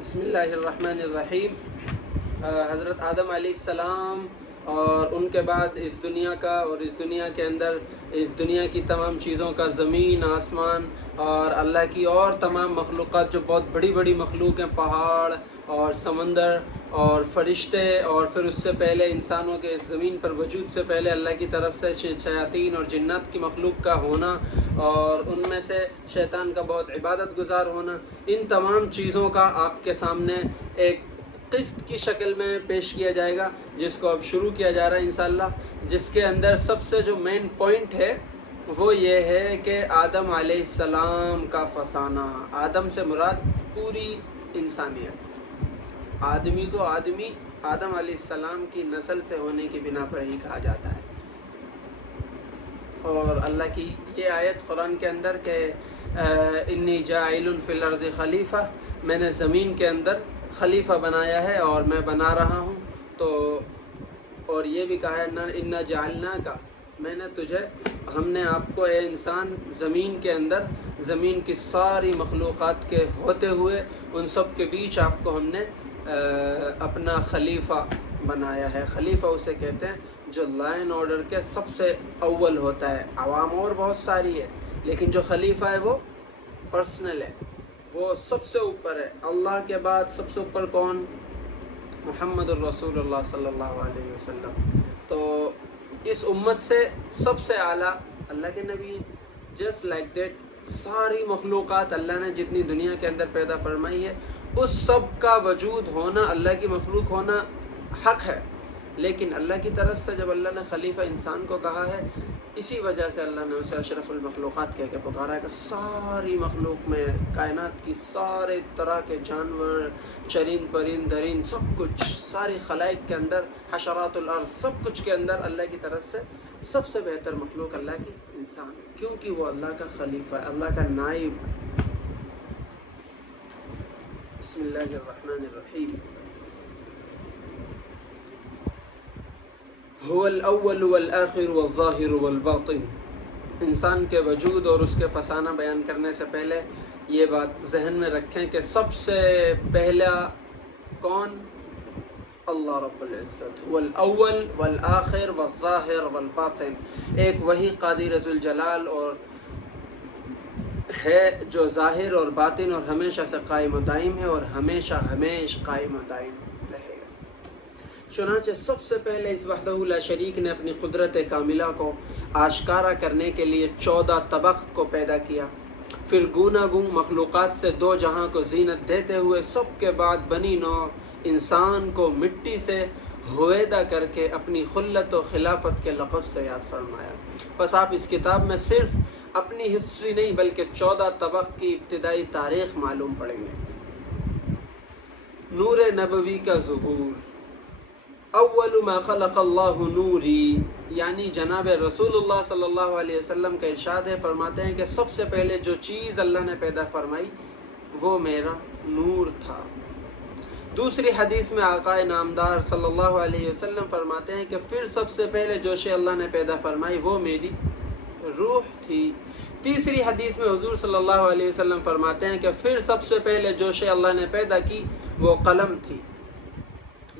بسم اللہ الرحمن الرحیم۔ حضرت آدم علیہ السلام اور ان کے بعد اس دنیا کا اور اس دنیا کے اندر اس دنیا کی تمام چیزوں کا، زمین، آسمان اور اللہ کی اور تمام مخلوقات جو بہت بڑی بڑی مخلوق ہیں، پہاڑ اور سمندر اور فرشتے، اور پھر اس سے پہلے انسانوں کے اس زمین پر وجود سے پہلے اللہ کی طرف سے شیاطین اور جنات کی مخلوق کا ہونا، اور ان میں سے شیطان کا بہت عبادت گزار ہونا، ان تمام چیزوں کا آپ کے سامنے ایک قسط کی شکل میں پیش کیا جائے گا، جس کو اب شروع کیا جا رہا ہے انشاءاللہ، جس کے اندر سب سے جو مین پوائنٹ ہے وہ یہ ہے کہ آدم علیہ السلام کا فسانہ۔ آدم سے مراد پوری انسانیت، آدمی کو آدمی آدم علیہ السلام کی نسل سے ہونے کی بنا پر ہی کہا جاتا ہے۔ اور اللہ کی یہ آیت قرآن کے اندر کہ انی جاعل فی الارض خلیفہ، میں نے زمین کے اندر خلیفہ بنایا ہے اور میں بنا رہا ہوں، تو اور یہ بھی کہا ہے انا جعلناک، میں نے تجھے، ہم نے آپ کو اے انسان زمین کے اندر، زمین کی ساری مخلوقات کے ہوتے ہوئے ان سب کے بیچ آپ کو ہم نے اپنا خلیفہ بنایا ہے۔ خلیفہ اسے کہتے ہیں جو لائن آرڈر کے سب سے اول ہوتا ہے، عوام اور بہت ساری ہے لیکن جو خلیفہ ہے وہ پرسنل ہے، وہ سب سے اوپر ہے۔ اللہ کے بعد سب سے اوپر کون؟ محمد الرسول اللہ صلی اللہ علیہ وسلم۔ تو اس امت سے سب سے اعلیٰ اللہ کے نبی ہیں۔ جسٹ لائک دیٹ ساری مخلوقات اللہ نے جتنی دنیا کے اندر پیدا فرمائی ہے، اس سب کا وجود ہونا، اللہ کی مخلوق ہونا حق ہے، لیکن اللہ کی طرف سے جب اللہ نے خلیفہ انسان کو کہا ہے، اسی وجہ سے اللہ نے اسے اشرف المخلوقات کہہ کے پکارا ہے کہ ساری مخلوق میں، کائنات کی سارے طرح کے جانور، چرند پرند درند، سب کچھ، ساری خلائق کے اندر، حشرات الارض، سب کچھ کے اندر اللہ کی طرف سے سب سے بہتر مخلوق اللہ کی انسان ہے، کیونکہ وہ اللہ کا خلیفہ ہے، اللہ کا نائب۔ بسم اللہ الرحمن الرحیم۔ هو الاول والآخر والظاہر والباطن۔ انسان کے وجود اور اس کے فسانہ بیان کرنے سے پہلے یہ بات ذہن میں رکھیں کہ سب سے پہلا کون؟ اللہ رب العزت، هو الاول والآخر والظاہر والباطن، ایک وہی قادر ذوالجلال اور ہے جو ظاہر اور باطن اور ہمیشہ سے قائم و دائم ہے اور ہمیشہ قائم و دائم رہے گا۔ چنانچہ سب سے پہلے اس وحدہ لا شریک نے اپنی قدرت کاملہ کو آشکارا کرنے کے لیے 14 طبق کو پیدا کیا، پھر گوناگون مخلوقات سے دو جہاں کو زینت دیتے ہوئے سب کے بعد بنی نوع انسان کو مٹی سے ہویدہ کر کے اپنی خلت و خلافت کے لقب سے یاد فرمایا۔ بس آپ اس کتاب میں صرف اپنی ہسٹری نہیں بلکہ 14 طبق کی ابتدائی تاریخ معلوم پڑیں گے۔ نور نبوی کا ظہور، اول ما خلق اللہ نوری، یعنی جناب رسول اللہ صلی اللہ علیہ وسلم کا ارشاد ہے، فرماتے ہیں کہ سب سے پہلے جو چیز اللہ نے پیدا فرمائی وہ میرا نور تھا۔ دوسری حدیث میں آقا نامدار صلی اللہ علیہ وسلم فرماتے ہیں کہ پھر سب سے پہلے جو شے اللہ نے پیدا فرمائی وہ میری روح تھی۔ تیسری حدیث میں حضور صلی اللہ علیہ وسلم فرماتے ہیں کہ پھر سب سے پہلے جو شے اللہ نے پیدا کی وہ قلم تھی،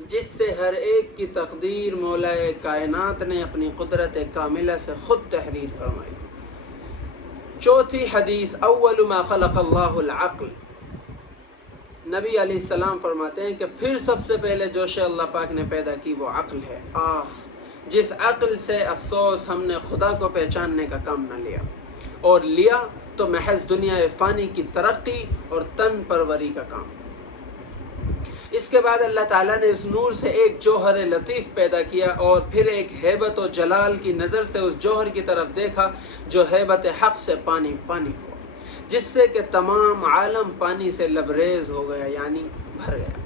جس سے ہر ایک کی تقدیر مولا کائنات نے اپنی قدرت کاملہ سے خود تحریر فرمائی۔ چوتھی حدیث، اول ما خلق اللہ العقل، نبی علیہ السلام فرماتے ہیں کہ پھر سب سے پہلے جو شے اللہ پاک نے پیدا کی وہ عقل ہے۔ جس عقل سے افسوس ہم نے خدا کو پہچاننے کا کام نہ لیا، اور لیا تو محض دنیا فانی کی ترقی اور تن پروری کا کام۔ اس کے بعد اللہ تعالیٰ نے اس نور سے ایک جوہر لطیف پیدا کیا اور پھر ایک ہیبت و جلال کی نظر سے اس جوہر کی طرف دیکھا جو ہیبت حق سے پانی پانی ہوا، جس سے کہ تمام عالم پانی سے لبریز ہو گیا، یعنی بھر گیا۔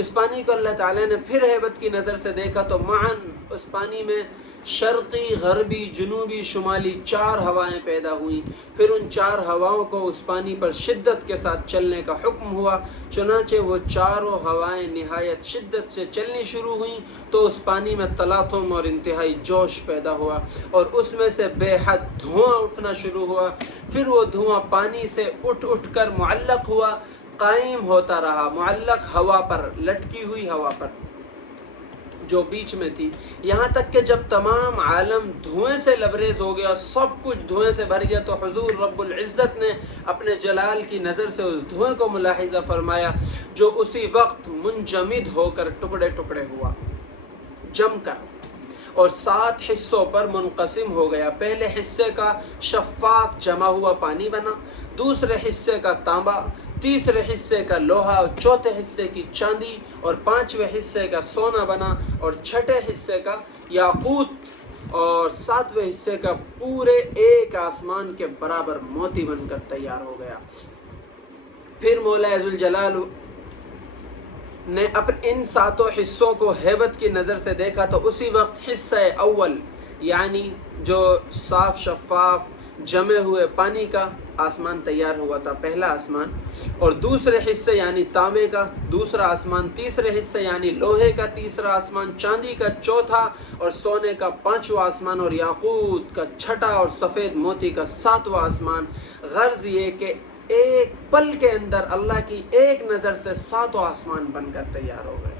اس پانی کو اللہ تعالیٰ نے پھر ہیبت کی نظر سے دیکھا تو معاً اس پانی میں شرقی، غربی، جنوبی، شمالی 4 ہوائیں پیدا ہوئیں، پھر ان 4 ہواؤں کو اس پانی پر شدت کے ساتھ چلنے کا حکم ہوا، چنانچہ وہ چاروں ہوائیں نہایت شدت سے چلنی شروع ہوئیں تو اس پانی میں تلاطم اور انتہائی جوش پیدا ہوا اور اس میں سے بے حد دھواں اٹھنا شروع ہوا، پھر وہ دھواں پانی سے اٹھ کر معلق ہوا قائم ہوتا رہا معلق ہوا پر، لٹکی ہوئی ہوا پر جو بیچ میں تھی، یہاں تک کہ جب تمام عالم دھوئیں سے لبریز ہو گیا، سب کچھ دھوئیں سے بھر گیا، تو حضور رب العزت نے اپنے جلال کی نظر سے اس دھوئیں کو ملاحظہ فرمایا جو اسی وقت منجمد ہو کر ٹکڑے ٹکڑے ہوا، جم کر، اور 7 حصوں پر منقسم ہو گیا۔ پہلے حصے کا شفاف جمع ہوا پانی بنا، دوسرے حصے کا تانبا، تیسرے حصے کا لوہا، چوتھے حصے کی چاندی، اور 5ویں حصے کا سونا بنا، اور 6ٹھے حصے کا یاقوت، اور 7ویں حصے کا پورے ایک آسمان کے برابر موتی بن کر تیار ہو گیا۔ پھر مولا ذوالجلال نے اپنے ان 7 حصوں کو ہیبت کی نظر سے دیکھا تو اسی وقت حصہ اول یعنی جو صاف شفاف جمے ہوئے پانی کا آسمان تیار ہوا تھا، پہلا آسمان، اور دوسرے حصے یعنی تانبے کا دوسرا آسمان، تیسرے حصے یعنی لوہے کا تیسرا آسمان، چاندی کا چوتھا، اور سونے کا 5واں آسمان، اور یاقوت کا 6ٹھا، اور سفید موتی کا 7واں آسمان۔ غرض یہ کہ ایک پل کے اندر اللہ کی ایک نظر سے 7 آسمان بن کر تیار ہو گئے،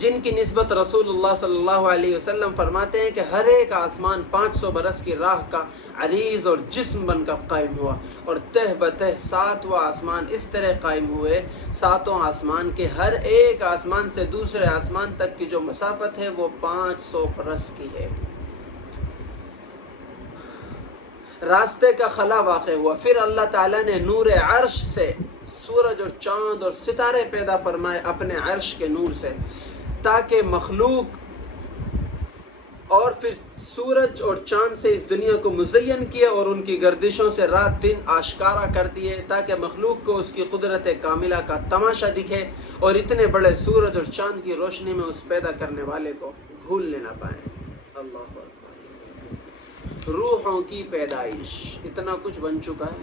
جن کی نسبت رسول اللہ صلی اللہ علیہ وسلم فرماتے ہیں کہ ہر ایک آسمان 500 برس کی راہ کا عریض اور جسم بن کر قائم ہوا، اور تہ بتہ 7واں آسمان اس طرح قائم ہوئے، 7 آسمان کے ہر ایک آسمان سے دوسرے آسمان تک کی جو مسافت ہے وہ 500 برس کی ہے۔ راستے کا خلا واقع ہوا، پھر اللہ تعالیٰ نے نور عرش سے سورج اور چاند اور ستارے پیدا فرمائے اپنے عرش کے نور سے، تاکہ مخلوق، اور پھر سورج اور چاند سے اس دنیا کو مزین کیا اور ان کی گردشوں سے رات دن آشکارا کر دیے، تاکہ مخلوق کو اس کی قدرت کاملہ کا تماشا دکھے اور اتنے بڑے سورج اور چاند کی روشنی میں اس پیدا کرنے والے کو بھولنے نہ پائیں۔ اللہ اکبر۔ روحوں کی پیدائش، اتنا کچھ بن چکا ہے۔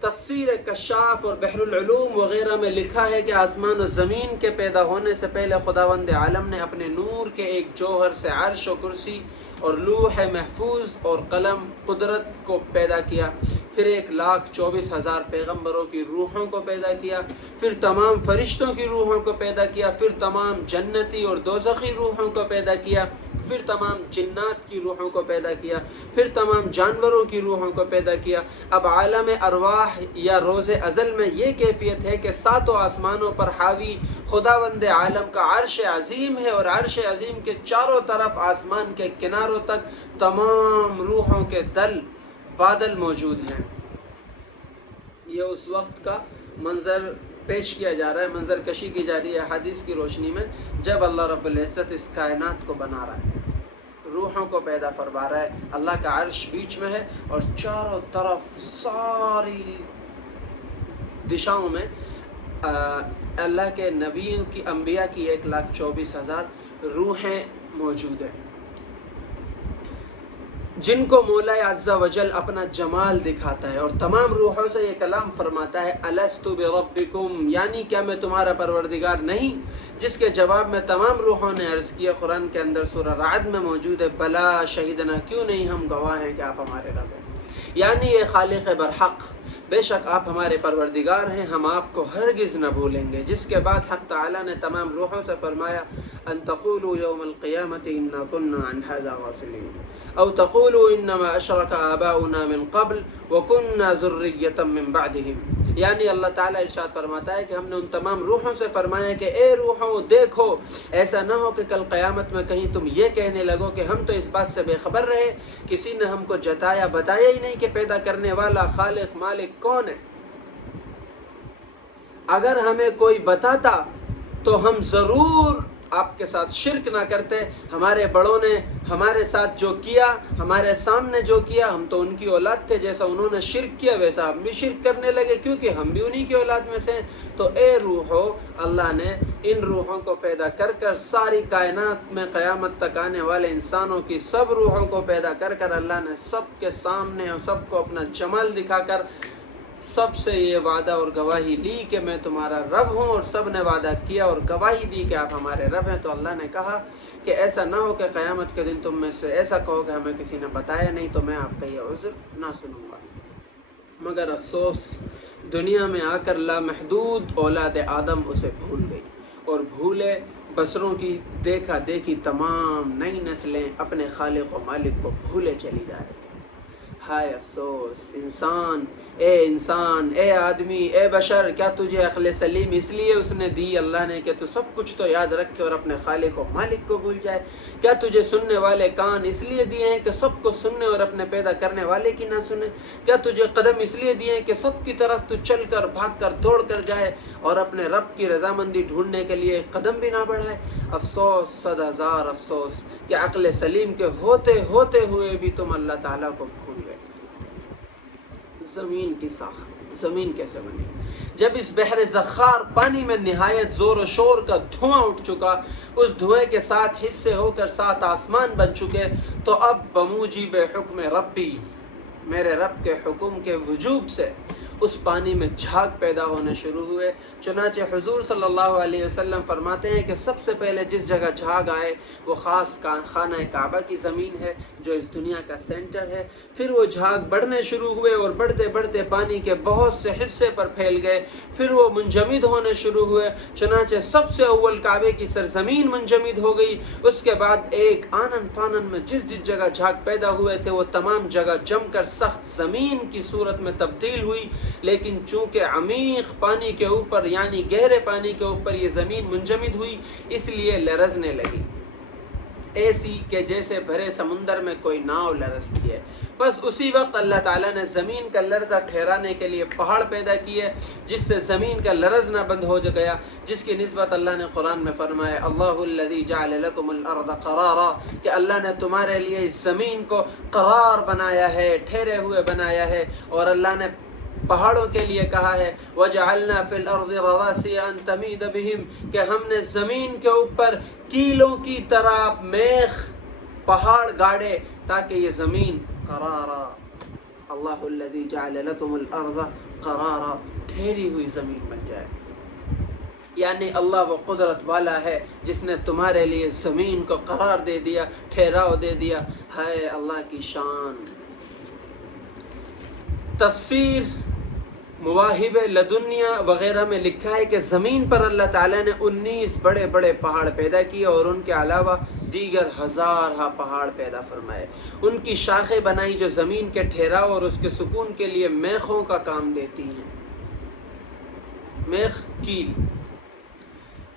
تفسیر کشاف اور بحر العلوم وغیرہ میں لکھا ہے کہ آسمان و زمین کے پیدا ہونے سے پہلے خداوند عالم نے اپنے نور کے ایک جوہر سے عرش و کرسی اور لوح محفوظ اور قلم قدرت کو پیدا کیا، پھر 1,24,000 پیغمبروں کی روحوں کو پیدا کیا، پھر تمام فرشتوں کی روحوں کو پیدا کیا، پھر تمام جنتی اور دوزخی روحوں کو پیدا کیا، پھر تمام جنات کی روحوں کو پیدا کیا، پھر تمام جانوروں کی روحوں کو پیدا کیا۔ اب عالم ارواح یا روز ازل میں یہ کیفیت ہے کہ 7 آسمانوں پر حاوی خداوند عالم کا عرش عظیم ہے، اور عرش عظیم کے چاروں طرف آسمان کے کناروں تک تمام روحوں کے دل بادل موجود ہیں۔ یہ اس وقت کا منظر پیش کیا جا رہا ہے، منظر کشی کی جا رہی ہے حدیث کی روشنی میں، جب اللہ رب العزت اس کائنات کو بنا رہا ہے، روحوں کو پیدا فرما رہا ہے، اللہ کا عرش بیچ میں ہے اور چاروں طرف ساری دشاؤں میں اللہ کے نبیوں کی انبیاء کی 1,24,000 روحیں موجود ہیں، جن کو مولا عز و جل اپنا جمال دکھاتا ہے، اور تمام روحوں سے یہ کلام فرماتا ہے الستُ بربکم، یعنی کیا میں تمہارا پروردگار نہیں؟ جس کے جواب میں تمام روحوں نے عرض کیا، قرآن کے اندر سورہ رعد میں موجود ہے، بلا شہیدنا، کیوں نہیں ہم گواہ ہیں کہ آپ ہمارے رب ہیں، یعنی یہ خالق برحق، بے شک آپ ہمارے پروردگار ہیں، ہم آپ کو ہرگز نہ بھولیں گے۔ جس کے بعد حق تعالیٰ نے تمام روحوں سے فرمایا ان تقولوا یوم القیامت انا کنا عن ھذا غافلین او تقولوا انما اشرک آباؤنا من قبل وکنا ذریۃ من بعدہم، یعنی اللہ تعالیٰ ارشاد فرماتا ہے کہ ہم نے ان تمام روحوں سے فرمایا کہ اے روحوں دیکھو، ایسا نہ ہو کہ کل قیامت میں کہیں تم یہ کہنے لگو کہ ہم تو اس بات سے بے خبر رہے، کسی نے ہم کو جتایا بتایا ہی نہیں کہ پیدا کرنے والا خالق مالک کون ہے۔ اگر ہمیں کوئی بتاتا تو ہم ضرور آپ کے ساتھ شرک نہ کرتے، ہمارے بڑوں نے ہمارے ساتھ جو کیا، ہمارے سامنے جو کیا، ہم تو ان کی اولاد تھے، جیسا انہوں نے شرک کیا ویسا ہم بھی شرک کرنے لگے، کیونکہ ہم بھی انہی کی اولاد میں سے ہیں۔ تو اے روحو، اللہ نے ان روحوں کو پیدا کر کر ساری کائنات میں قیامت تک آنے والے انسانوں کی سب روحوں کو پیدا کر کر اللہ نے سب کے سامنے اور سب کو اپنا جمال دکھا کر سب سے یہ وعدہ اور گواہی لی کہ میں تمہارا رب ہوں، اور سب نے وعدہ کیا اور گواہی دی کہ آپ ہمارے رب ہیں۔ تو اللہ نے کہا کہ ایسا نہ ہو کہ قیامت کے دن تم میں سے ایسا کہو کہ ہمیں کسی نے بتایا نہیں، تو میں آپ کا یہ عذر نہ سنوں گا۔ مگر افسوس دنیا میں آ کر لامحدود اولاد آدم اسے بھول گئی اور بھولے بصروں کی دیکھا دیکھی تمام نئی نسلیں اپنے خالق و مالک کو بھولے چلی جا رہی ہیں۔ ہائے افسوس انسان، اے آدمی، اے بشر، کیا تجھے عقل سلیم اس لیے اس نے دی اللہ نے کہ تو سب کچھ تو یاد رکھے اور اپنے خالق و مالک کو بھول جائے؟ کیا تجھے سننے والے کان اس لیے دیے ہیں کہ سب کو سننے اور اپنے پیدا کرنے والے کی نہ سنے؟ کیا تجھے قدم اس لیے دیے ہیں کہ سب کی طرف تو چل کر، بھاگ کر، دوڑ کر جائے اور اپنے رب کی رضامندی ڈھونڈنے کے لیے ایک قدم بھی نہ بڑھائے؟ افسوس، 100,000 افسوس کہ عقل سلیم کے ہوتے ہوئے بھی تم اللہ تعالیٰ کو بھول گئے۔ زمین کی ساخت، زمین کیسے بنی؟ جب اس بحر زخار پانی میں نہایت زور و شور کا دھواں اٹھ چکا، اس دھوئیں کے 7 حصے ہو کر 7 آسمان بن چکے، تو اب بموجب حکم ربی، میرے رب کے حکم کے وجوب سے اس پانی میں جھاگ پیدا ہونے شروع ہوئے۔ چنانچہ حضور صلی اللہ علیہ وسلم فرماتے ہیں کہ سب سے پہلے جس جگہ جھاگ آئے وہ خاص خانہ کعبہ کی زمین ہے جو اس دنیا کا سینٹر ہے۔ پھر وہ جھاگ بڑھنے شروع ہوئے اور بڑھتے بڑھتے پانی کے بہت سے حصے پر پھیل گئے، پھر وہ منجمد ہونے شروع ہوئے، چنانچہ سب سے اول کعبے کی سرزمین منجمد ہو گئی۔ اس کے بعد ایک آنن فانن میں جس جگہ جھاگ پیدا ہوئے تھے وہ تمام جگہ جم کر سخت زمین کی صورت میں تبدیل ہوئی، لیکن چونکہ عمیق پانی کے اوپر یعنی گہرے پانی کے اوپر یہ زمین منجمد ہوئی اس لیے لرزنے لگی، ایسی کہ جیسے بھرے سمندر میں کوئی ناؤ لرزتی ہے۔ بس اسی وقت اللہ تعالیٰ نے زمین کا لرزہ ٹھہرانے کے لیے پہاڑ پیدا کیے جس سے زمین کا لرزنا بند ہو گیا، جس کی نسبت اللہ نے قرآن میں فرمایا اللہ الذی جعل لکم الارض قرارا، کہ اللہ نے تمہارے لیے اس زمین کو قرار بنایا ہے، ٹھہرے ہوئے بنایا ہے۔ اور اللہ نے پہاڑوں کے لیے کہا ہے وَجَعَلْنَا فِي الْأَرْضِ رَوَاسِيَ أَن تَمِيدَ بِهِمْ، کہ ہم نے زمین کے اوپر کیلوں کی طرح میخ پہاڑ گاڑے تاکہ یہ زمین قرارا، اللہ الذی جعل لکم الارض قرارا، ٹھہری ہوئی زمین بن جائے۔ یعنی اللہ وہ قدرت والا ہے جس نے تمہارے لیے زمین کو قرار دے دیا، ٹھہراؤ دے دیا۔ ہے اللہ کی شان۔ تفسیر مواہب لدنیا وغیرہ میں لکھا ہے کہ زمین پر اللہ تعالیٰ نے 19 بڑے بڑے پہاڑ پیدا کیے اور ان کے علاوہ دیگر ہزارہ پہاڑ پیدا فرمائے، ان کی شاخیں بنائی جو زمین کے ٹھہراؤ اور اس کے سکون کے لیے میخوں کا کام دیتی ہیں، میخ کیل۔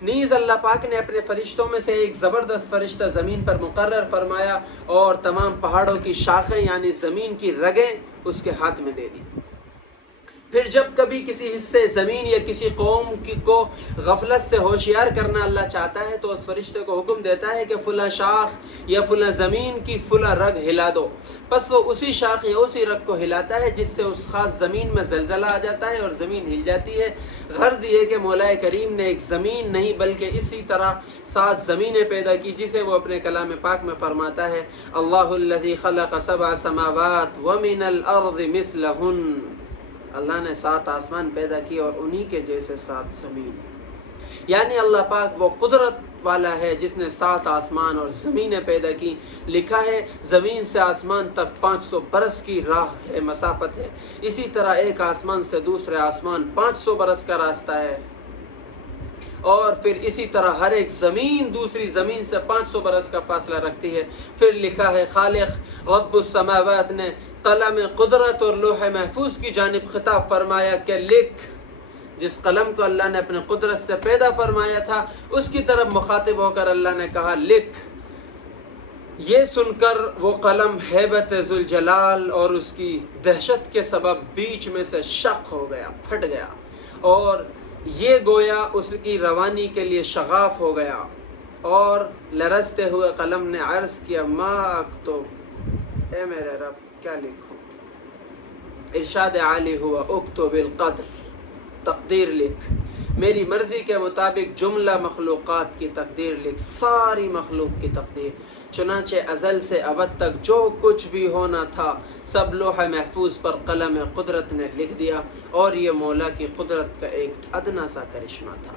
نیز اللہ پاک نے اپنے فرشتوں میں سے ایک زبردست فرشتہ زمین پر مقرر فرمایا اور تمام پہاڑوں کی شاخیں یعنی زمین کی رگیں اس کے ہاتھ میں دے دی۔ پھر جب کبھی کسی حصے زمین یا کسی قوم کو غفلت سے ہوشیار کرنا اللہ چاہتا ہے تو اس فرشتے کو حکم دیتا ہے کہ فلاں شاخ یا فلاں زمین کی فلاں رگ ہلا دو، پس وہ اسی شاخ یا اسی رگ کو ہلاتا ہے جس سے اس خاص زمین میں زلزلہ آ جاتا ہے اور زمین ہل جاتی ہے۔ غرض یہ کہ مولا کریم نے ایک زمین نہیں بلکہ اسی طرح 7 زمینیں پیدا کی، جسے وہ اپنے کلام پاک میں فرماتا ہے اللہ الذی خلق 7 سماوات ومن الارض مثلہن، اللہ نے 7 آسمان پیدا کیے اور انہی کے جیسے 7 زمین، یعنی اللہ پاک وہ قدرت والا ہے جس نے 7 آسمان اور زمینیں پیدا کی۔ لکھا ہے زمین سے آسمان تک 500 برس کی راہ ہے، مسافت ہے، اسی طرح ایک آسمان سے دوسرے آسمان 500 برس کا راستہ ہے، اور پھر اسی طرح ہر ایک زمین دوسری زمین سے 500 برس کا فاصلہ رکھتی ہے۔ پھر لکھا ہے خالق رب السماوات نے قلم قدرت اور لوح محفوظ کی جانب خطاب فرمایا کہ لکھ، جس قلم کو اللہ نے اپنے قدرت سے پیدا فرمایا تھا اس کی طرف مخاطب ہو کر اللہ نے کہا لکھ۔ یہ سن کر وہ قلم ہیبت ذوالجلال اور اس کی دہشت کے سبب بیچ میں سے شق ہو گیا، پھٹ گیا، اور یہ گویا اس کی روانی کے لیے شغاف ہو گیا، اور لرزتے ہوئے قلم نے عرض کیا ما اکتب، اے میرے رب کیا لکھوں؟ ارشاد عالی ہوا اکتب القدر، تقدیر لکھ، میری مرضی کے مطابق جملہ مخلوقات کی تقدیر لکھ، ساری مخلوق کی تقدیر۔ چنانچہ ازل سے ابد تک جو کچھ بھی ہونا تھا سب لوح محفوظ پر قلم قدرت نے لکھ دیا، اور یہ مولا کی قدرت کا ایک ادنا سا کرشمہ تھا۔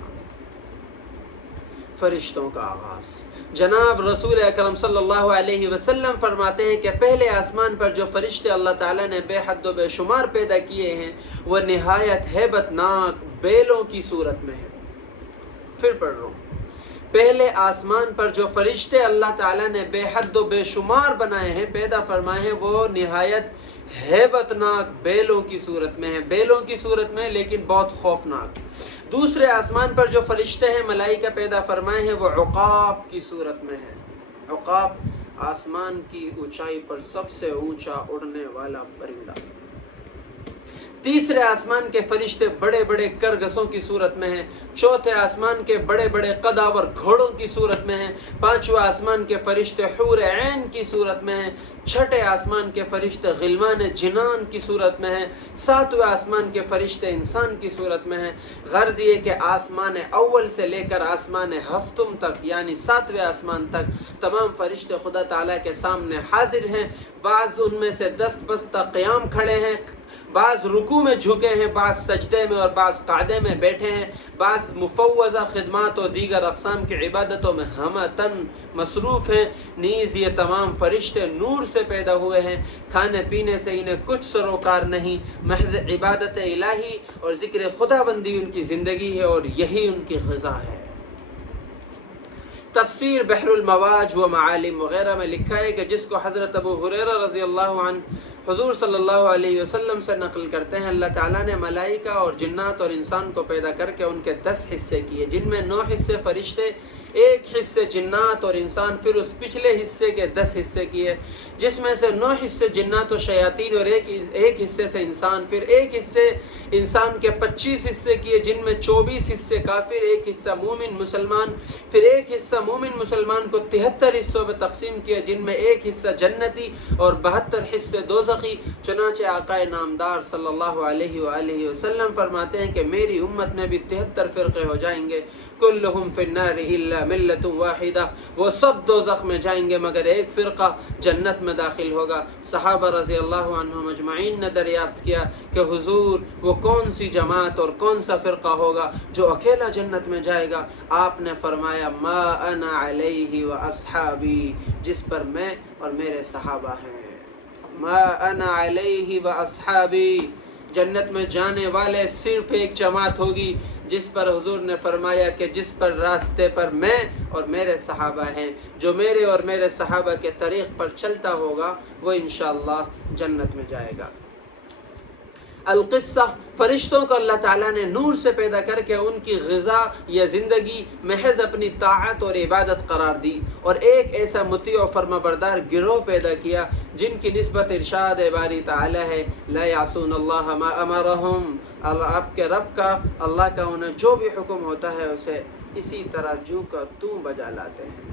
فرشتوں کا آغاز۔ جناب رسول اکرم صلی اللہ علیہ وسلم فرماتے ہیں کہ پہلے آسمان پر جو فرشتے اللہ تعالیٰ نے بے حد و بے شمار پیدا کیے ہیں وہ نہایت ہیبت ناک بیلوں کی صورت میں ہے۔ پھر پڑھ رہا ہوں، پہلے آسمان پر جو فرشتے اللہ تعالیٰ نے بے حد و بے شمار بنائے ہیں، پیدا فرمائے ہیں، وہ نہایت ہیبت ناک بیلوں کی صورت میں ہیں، بیلوں کی صورت میں لیکن بہت خوفناک۔ دوسرے آسمان پر جو فرشتے ہیں ملائکہ پیدا فرمائے ہیں وہ عقاب کی صورت میں ہیں۔ عقاب آسمان کی اونچائی پر سب سے اونچا اڑنے والا پرندہ۔ تیسرے آسمان کے فرشتے بڑے بڑے کرگسوں کی صورت میں ہیں۔ چوتھے آسمان کے بڑے بڑے قداور گھوڑوں کی صورت میں ہیں۔ پانچواں آسمان کے فرشتے حور عین کی صورت میں ہیں۔ چھٹے آسمان کے فرشتے غلمان جنان کی صورت میں ہیں۔ ساتویں آسمان کے فرشتے انسان کی صورت میں ہیں۔ غرض یہ کہ آسمان اول سے لے کر آسمان ہفتم تک یعنی ساتویں آسمان تک تمام فرشتے خدا تعالیٰ کے سامنے حاضر ہیں۔ بعض ان میں سے دست بستہ قیام کھڑے ہیں، بعض رکوع میں جھکے ہیں، بعض سجدے میں اور بعض قعدے میں بیٹھے ہیں، بعض مفوضہ خدمات اور دیگر اقسام کی عبادتوں میں ہمتاً مصروف ہیں۔ نیز یہ تمام فرشتے نور سے پیدا ہوئے ہیں، کھانے پینے سے انہیں کچھ سروکار نہیں، محض عبادت الہی اور ذکر خدا بندی ان کی زندگی ہے اور یہی ان کی غذا ہے۔ تفسیر بحر المواج و معالم وغیرہ میں لکھا ہے کہ جس کو حضرت ابو ہریرہ رضی اللہ عنہ حضور صلی اللہ علیہ وسلم سے نقل کرتے ہیں، اللہ تعالیٰ نے ملائکہ اور جنات اور انسان کو پیدا کر کے ان کے 10 حصے کیے، جن میں 9 حصے فرشتے، 1 حصے جنات اور انسان، پھر اس پچھلے حصے کے 10 حصے کیے جس میں سے 9 حصے جنات و شیاطین اور ایک حصے سے انسان، پھر 1 حصے انسان کے 25 حصے کیے جن میں 24 حصے کافر، 1 حصہ مومن مسلمان، پھر 1 حصہ مومن مسلمان کو 73 حصوں میں تقسیم کیا جن میں 1 حصہ جنتی اور 72 حصے دوزخی۔ چنانچہ آقا نامدار صلی اللہ علیہ وآلہ وسلم فرماتے ہیں کہ میری امت میں بھی 73 فرقے ہو جائیں گے، کلہم فی النار الا ملۃ واحدہ، وہ سب دوزخ میں جائیں گے مگر ایک فرقہ جنت میں داخل ہوگا۔ صحابہ رضی اللہ عنہم اجمعین نے دریافت کیا کہ حضور وہ کون سی جماعت اور کون سا فرقہ ہوگا جو اکیلا جنت میں جائے گا؟ آپ نے فرمایا ما انا علیہ واصحابی، جس پر میں اور میرے صحابہ ہیں۔ ما انا علیہ واصحابی، جنت میں جانے والے صرف ایک جماعت ہوگی جس پر حضور نے فرمایا کہ جس پر راستے پر میں اور میرے صحابہ ہیں، جو میرے اور میرے صحابہ کے طریق پر چلتا ہوگا وہ انشاءاللہ جنت میں جائے گا۔ القصہ، فرشتوں کو اللہ تعالیٰ نے نور سے پیدا کر کے ان کی غذا یا زندگی محض اپنی طاعت اور عبادت قرار دی، اور ایک ایسا مطیع و فرما بردار گروہ پیدا کیا جن کی نسبت ارشاد باری تعالیٰ ہے لا یعصون اللہ ما امرہم، آپ کے رب کا، اللہ کا انہیں جو بھی حکم ہوتا ہے اسے اسی طرح جو کا توں بجا لاتے ہیں۔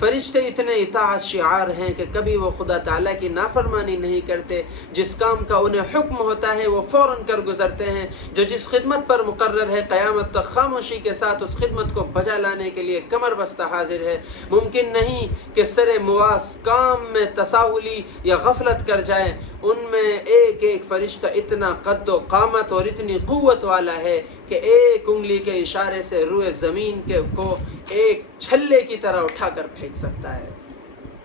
فرشتے اتنے اطاعت شعار ہیں کہ کبھی وہ خدا تعالیٰ کی نافرمانی نہیں کرتے، جس کام کا انہیں حکم ہوتا ہے وہ فوراً کر گزرتے ہیں، جو جس خدمت پر مقرر ہے قیامت تک خاموشی کے ساتھ اس خدمت کو بجا لانے کے لیے کمر بستہ حاضر ہے۔ ممکن نہیں کہ سر مواس کام میں تساہلی یا غفلت کر جائے۔ ان میں ایک ایک فرشتہ اتنا قد و قامت اور اتنی قوت والا ہے کہ ایک انگلی کے اشارے سے روئے زمین کو ایک چھلے کی طرح اٹھا کر پھینک سکتا ہے۔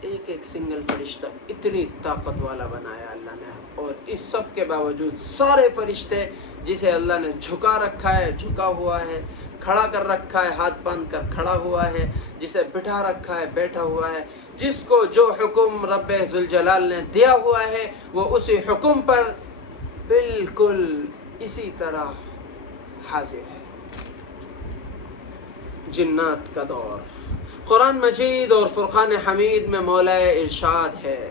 ایک ایک سنگل فرشتہ اتنی طاقت والا بنایا اللہ نے، اور اس سب کے باوجود سارے فرشتے جسے اللہ نے جھکا رکھا ہے جھکا ہوا ہے، کھڑا کر رکھا ہے ہاتھ باندھ کر کھڑا ہوا ہے، جسے بٹھا رکھا ہے بیٹھا ہوا ہے، جس کو جو حکم رب ذوالجلال نے دیا ہوا ہے وہ اسی حکم پر بالکل اسی طرح حاضر ہے۔ جنات کا دور، قرآن مجید اور فرقان حمید میں مولا ارشاد ہے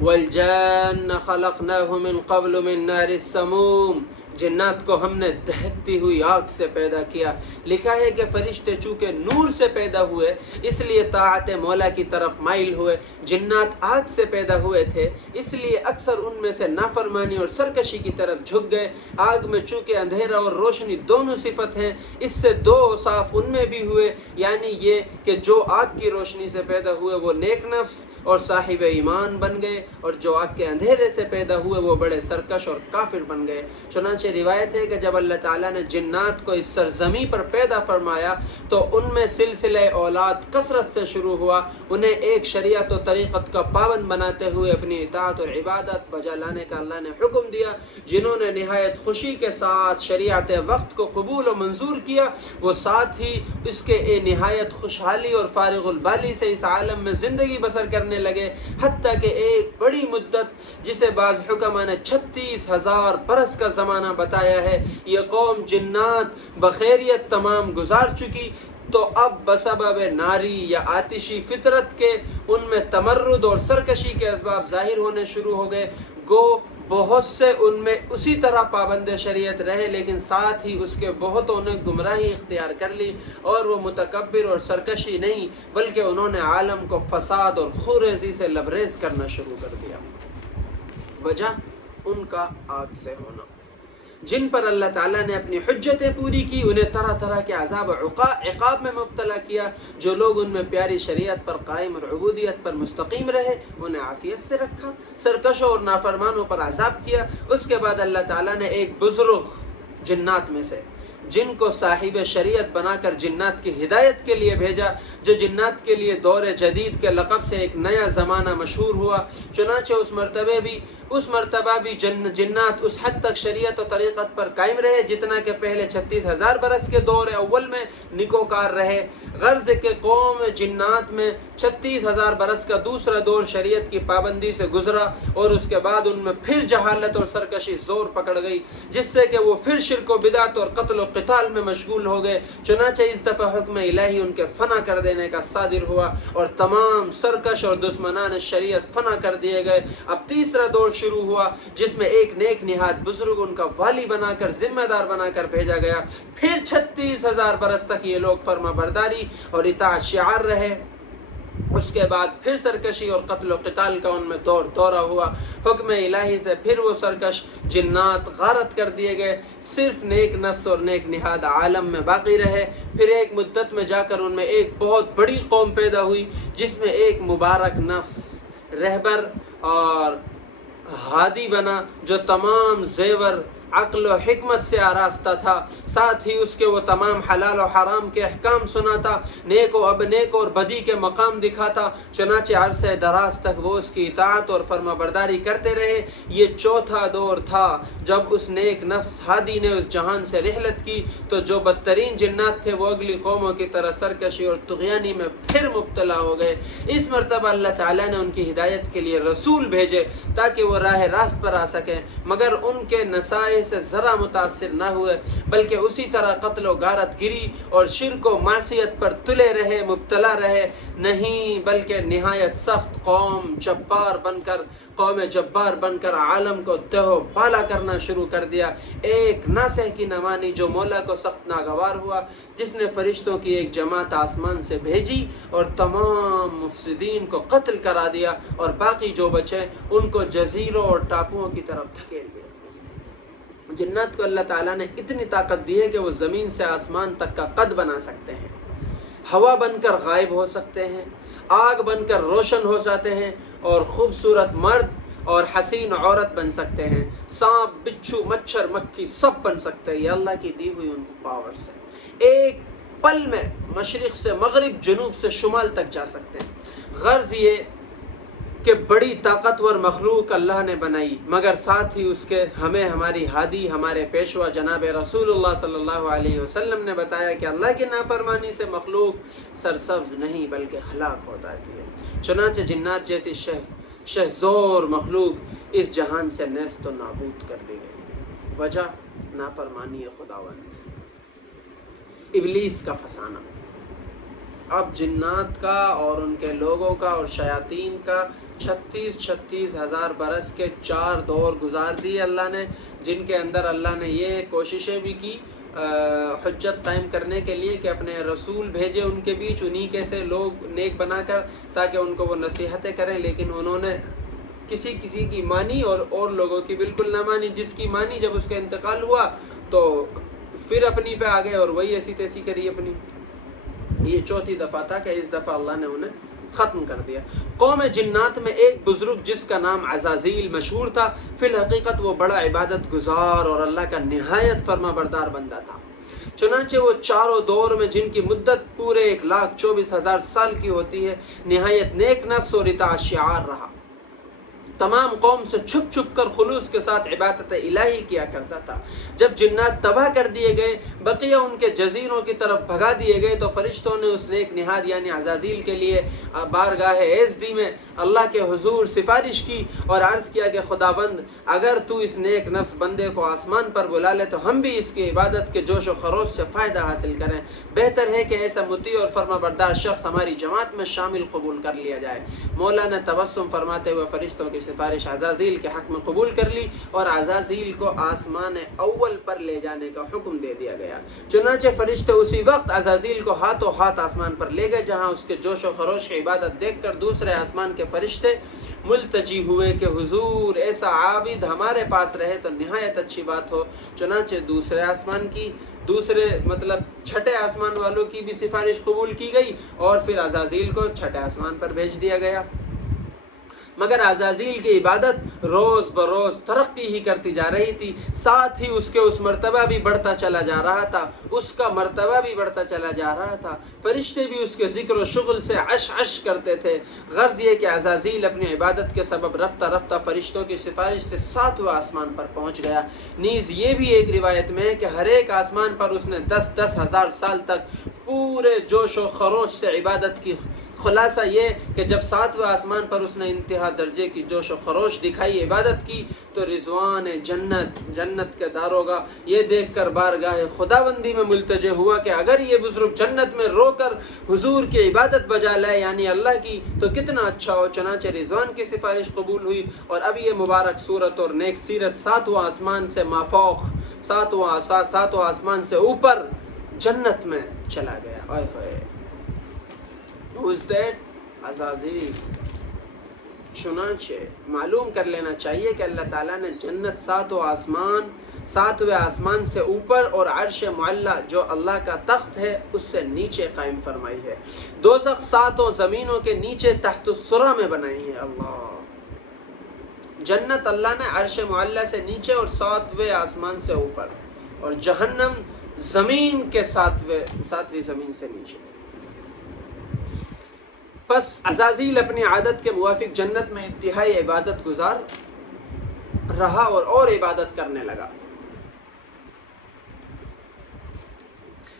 وَالْجَانَّ خَلَقْنَاهُ مِن قَبْلُ مِن نَارِ السَّمُومِ، جنات کو ہم نے دہکتی ہوئی آگ سے پیدا کیا۔ لکھا ہے کہ فرشتے چونکہ نور سے پیدا ہوئے اس لیے طاعت مولا کی طرف مائل ہوئے، جنات آگ سے پیدا ہوئے تھے اس لیے اکثر ان میں سے نافرمانی اور سرکشی کی طرف جھک گئے۔ آگ میں چونکہ اندھیرا اور روشنی دونوں صفت ہیں، اس سے 2 اوصاف ان میں بھی ہوئے، یعنی یہ کہ جو آگ کی روشنی سے پیدا ہوئے وہ نیک نفس اور صاحب ایمان بن گئے، اور جو آگ کے اندھیرے سے پیدا ہوئے وہ بڑے سرکش اور کافر بن گئے۔ چنانچہ چنانچہ روایت ہے کہ جب اللہ تعالیٰ نے جنات کو اس سرزمین پر پیدا فرمایا تو ان میں سلسلہ اولاد کثرت سے شروع ہوا، انہیں ایک شریعت و طریقت کا پابند بناتے ہوئے اپنی اطاعت اور عبادت بجا لانے کا اللہ نے حکم دیا۔ جنہوں نے نہایت خوشی کے ساتھ شریعت وقت کو قبول و منظور کیا، وہ ساتھ ہی اس کے نہایت خوشحالی اور فارغ البالی سے اس عالم میں زندگی بسر کرنے لگے، حتیٰ کہ ایک بڑی مدت جسے بعض حکماء نے 36,000 برس کا زمانہ بتایا ہے، یہ قوم جنات بخیریت تمام گزار چکی، تو اب بسبب ناری یا آتشی فطرت کے ان میں تمرد اور سرکشی کے اسباب ظاہر ہونے شروع ہو گئے۔ گو بہت سے ان میں اسی طرح پابند شریعت رہے، لیکن ساتھ ہی اس کے بہتوں نے گمراہی اختیار کر لی، اور وہ متکبر اور سرکشی نہیں بلکہ انہوں نے عالم کو فساد اور خوریزی سے لبریز کرنا شروع کر دیا۔ وجہ ان کا آگ سے ہونا، جن پر اللہ تعالیٰ نے اپنی حجتیں پوری کی، انہیں طرح طرح کے عذاب و عقاب میں مبتلا کیا۔ جو لوگ ان میں پیاری شریعت پر قائم اور عبودیت پر مستقیم رہے، انہیں عافیت سے رکھا، سرکشوں اور نافرمانوں پر عذاب کیا۔ اس کے بعد اللہ تعالیٰ نے ایک بزرگ جنات میں سے جن کو صاحب شریعت بنا کر جنات کی ہدایت کے لیے بھیجا، جو جنات کے لیے دور جدید کے لقب سے ایک نیا زمانہ مشہور ہوا۔ چنانچہ اس مرتبہ بھی جنات اس حد تک شریعت و طریقت پر قائم رہے جتنا کہ پہلے 36,000 برس کے دور اول میں نکوکار رہے۔ غرض کے قوم جنات میں 36,000 برس کا دوسرا دور شریعت کی پابندی سے گزرا، اور اس کے بعد ان میں پھر جہالت اور سرکشی زور پکڑ گئی، جس سے کہ وہ پھر شرک و بدعت اور قتل و قتال میں مشغول ہو گئے۔ چنانچہ اس دفعہ حکم الہی ان کے فنا کر دینے کا صادر ہوا، اور تمام سرکش اور دشمنان شریعت فنا کر دیے گئے۔ اب تیسرا دور شروع ہوا، جس میں ایک نیک نہاد بزرگ ان کا والی بنا کر ذمہ دار بنا کر بھیجا گیا۔ پھر 36,000 برس تک یہ لوگ فرما برداری اور اطاعت شعار رہے۔ اس کے بعد پھر سرکشی اور قتل و قتال کا ان میں دورہ ہوا۔ حکم الہی سے پھر وہ سرکش جنات غارت کر دیے گئے، صرف نیک نفس اور نیک نہاد عالم میں باقی رہے۔ پھر ایک مدت میں جا کر ان میں ایک بہت بڑی قوم پیدا ہوئی، جس میں ایک مبارک نفس رہبر اور ہادی بنا، جو تمام زیور عقل و حکمت سے آراستہ تھا، ساتھ ہی اس کے وہ تمام حلال و حرام کے احکام سناتا، نیک اور بدی کے مقام دکھاتا۔ چنانچہ عرصہ دراز تک وہ اس کی اطاعت اور فرما برداری کرتے رہے۔ یہ چوتھا دور تھا جب اس نیک نفس ہادی نے اس جہان سے رحلت کی، تو جو بدترین جنات تھے وہ اگلی قوموں کی طرح سرکشی اور طغیانی میں پھر مبتلا ہو گئے۔ اس مرتبہ اللہ تعالیٰ نے ان کی ہدایت کے لیے رسول بھیجے تاکہ وہ راہ راست پر آ سکیں، مگر ان کے نصائح سے ذرا متاثر نہ ہوئے، بلکہ اسی طرح قتل و غارت گری اور شرک و معصیت پر تلے رہے، مبتلا رہے۔ نہیں بلکہ نہایت سخت قوم جبار بن کر عالم کو تہو بالا کرنا شروع کر دیا۔ ایک ناصح کی نہ مانی جو مولا کو سخت ناگوار ہوا، جس نے فرشتوں کی ایک جماعت آسمان سے بھیجی اور تمام مفسدین کو قتل کرا دیا، اور باقی جو بچے ان کو جزیروں اور ٹاپوؤں کی طرف دھکیل دیا۔ جنات کو اللہ تعالیٰ نے اتنی طاقت دی ہے کہ وہ زمین سے آسمان تک کا قد بنا سکتے ہیں، ہوا بن کر غائب ہو سکتے ہیں، آگ بن کر روشن ہو جاتے ہیں، اور خوبصورت مرد اور حسین عورت بن سکتے ہیں، سانپ، بچھو، مچھر، مکھی سب بن سکتے ہیں۔ یہ اللہ کی دی ہوئی ان کو پاور سے ایک پل میں مشرق سے مغرب، جنوب سے شمال تک جا سکتے ہیں۔ غرض یہ کہ بڑی طاقتور مخلوق اللہ نے بنائی، مگر ساتھ ہی اس کے ہماری ہادی، ہمارے پیشوا جناب رسول اللہ صلی اللہ علیہ وسلم نے بتایا کہ اللہ کی نافرمانی سے مخلوق سرسبز نہیں بلکہ ہلاک ہو جاتی ہے۔ چنانچہ جنات جیسی شہزور مخلوق اس جہان سے نیست و نابود کر دی گئی۔ وجہ نافرمانی خداوند، ابلیس کا فسانہ۔ اب جنات کا اور ان کے لوگوں کا اور شیاطین کا 36,000 برس کے 4 دور گزار دیے اللہ نے، جن کے اندر اللہ نے یہ کوششیں بھی کی حجت قائم کرنے کے لیے کہ اپنے رسول بھیجے ان کے بیچ، انہی کے سے لوگ نیک بنا کر تاکہ ان کو وہ نصیحتیں کریں، لیکن انہوں نے کسی کی مانی اور لوگوں کی بالکل نہ مانی۔ جس کی مانی جب اس کا انتقال ہوا تو پھر اپنی پہ آ گئے اور وہی ایسی تیسی کری اپنی۔ یہ چوتھی دفعہ تھا کہ اس دفعہ اللہ نے انہیں ختم کر دیا۔ قوم جنات میں ایک بزرگ جس کا نام عزازیل مشہور تھا، فی الحقیقت وہ بڑا عبادت گزار اور اللہ کا نہایت فرما بردار بندہ تھا۔ چنانچہ وہ چاروں دور میں جن کی مدت پورے 1,24,000 سال کی ہوتی ہے، نہایت نیک نفس اور اطاعت شعار رہا۔ تمام قوم سے چھپ چھپ کر خلوص کے ساتھ عبادت الہی کیا کرتا تھا۔ جب جنات تباہ کر دیے گئے، بقیہ ان کے جزیروں کی طرف بھگا دیے گئے، تو فرشتوں نے اس نیک نہاد یعنی عزازیل کے لیے بارگاہ عزدی میں اللہ کے حضور سفارش کی اور عرض کیا کہ خداوند، اگر تو اس نیک نفس بندے کو آسمان پر بلا لے تو ہم بھی اس کی عبادت کے جوش و خروش سے فائدہ حاصل کریں۔ بہتر ہے کہ ایسا مطیع اور فرما بردار شخص ہماری جماعت میں شامل قبول کر لیا جائے۔ مولا نے تبسم فرماتے ہوئے فرشتوں کی سفارش عزازیل کے حق میں قبول کر لی اور عزازیل کو آسمان اول پر لے جانے کا حکم دے دیا گیا۔ چنانچہ فرشتے اسی وقت عزازیل کو ہاتھوں ہاتھ آسمان پر لے گئے، جہاں اس کے جوش و خروش کی عبادت دیکھ کر دوسرے آسمان کے فرشتے ملتجی ہوئے کہ حضور ایسا عابد ہمارے پاس رہے تو نہایت اچھی بات ہو۔ چنانچہ چھٹے آسمان والوں کی بھی سفارش قبول کی گئی اور پھر عزازیل کو چھٹے آسمان پر بھیج دیا گیا۔ مگر عزازیل کی عبادت روز بروز ترقی ہی کرتی جا رہی تھی، ساتھ ہی اس کے مرتبہ بھی بڑھتا چلا جا رہا تھا، فرشتے بھی اس کے ذکر و شغل سے عش عش کرتے تھے۔ غرض یہ کہ عزازیل اپنی عبادت کے سبب رفتہ رفتہ فرشتوں کی سفارش سے 7ویں آسمان پر پہنچ گیا۔ نیز یہ بھی ایک روایت میں ہے کہ ہر ایک آسمان پر اس نے 10,000 ہزار سال تک پورے جوش و خروش سے عبادت کی۔ خلاصہ یہ کہ جب 7ویں آسمان پر اس نے انتہا درجے کی جوش و خروش دکھائی، عبادت کی، تو رضوان جنت کے داروغہ یہ دیکھ کر بارگاہ خداوندی میں ملتجئ ہوا کہ اگر یہ بزرگ جنت میں رو کر حضور کی عبادت بجا لائے یعنی اللہ کی، تو کتنا اچھا ہو۔ چنانچہ رضوان کی سفارش قبول ہوئی اور اب یہ مبارک صورت اور نیک سیرت 7واں آسمان سے مافوق، 7واں آسمان سے اوپر جنت میں چلا گیا۔ آئے ہوئے Who is that? عزازیل۔ چنانچہ معلوم کر لینا چاہیے کہ اللہ تعالیٰ نے جنت 7ویں آسمان سے اوپر اور عرش معلی جو اللہ کا تخت ہے اس سے نیچے قائم فرمائی ہے۔ دوزخ 7 زمینوں کے نیچے تحت الثری میں بنائی ہے۔ اللہ، جنت اللہ نے عرش معلی سے نیچے اور 7ویں آسمان سے اوپر، اور جہنم زمین کے 7ویں زمین سے نیچے۔ پس عزازیل اپنی عادت کے موافق جنت میں انتہائی عبادت گزار رہا اور عبادت کرنے لگا،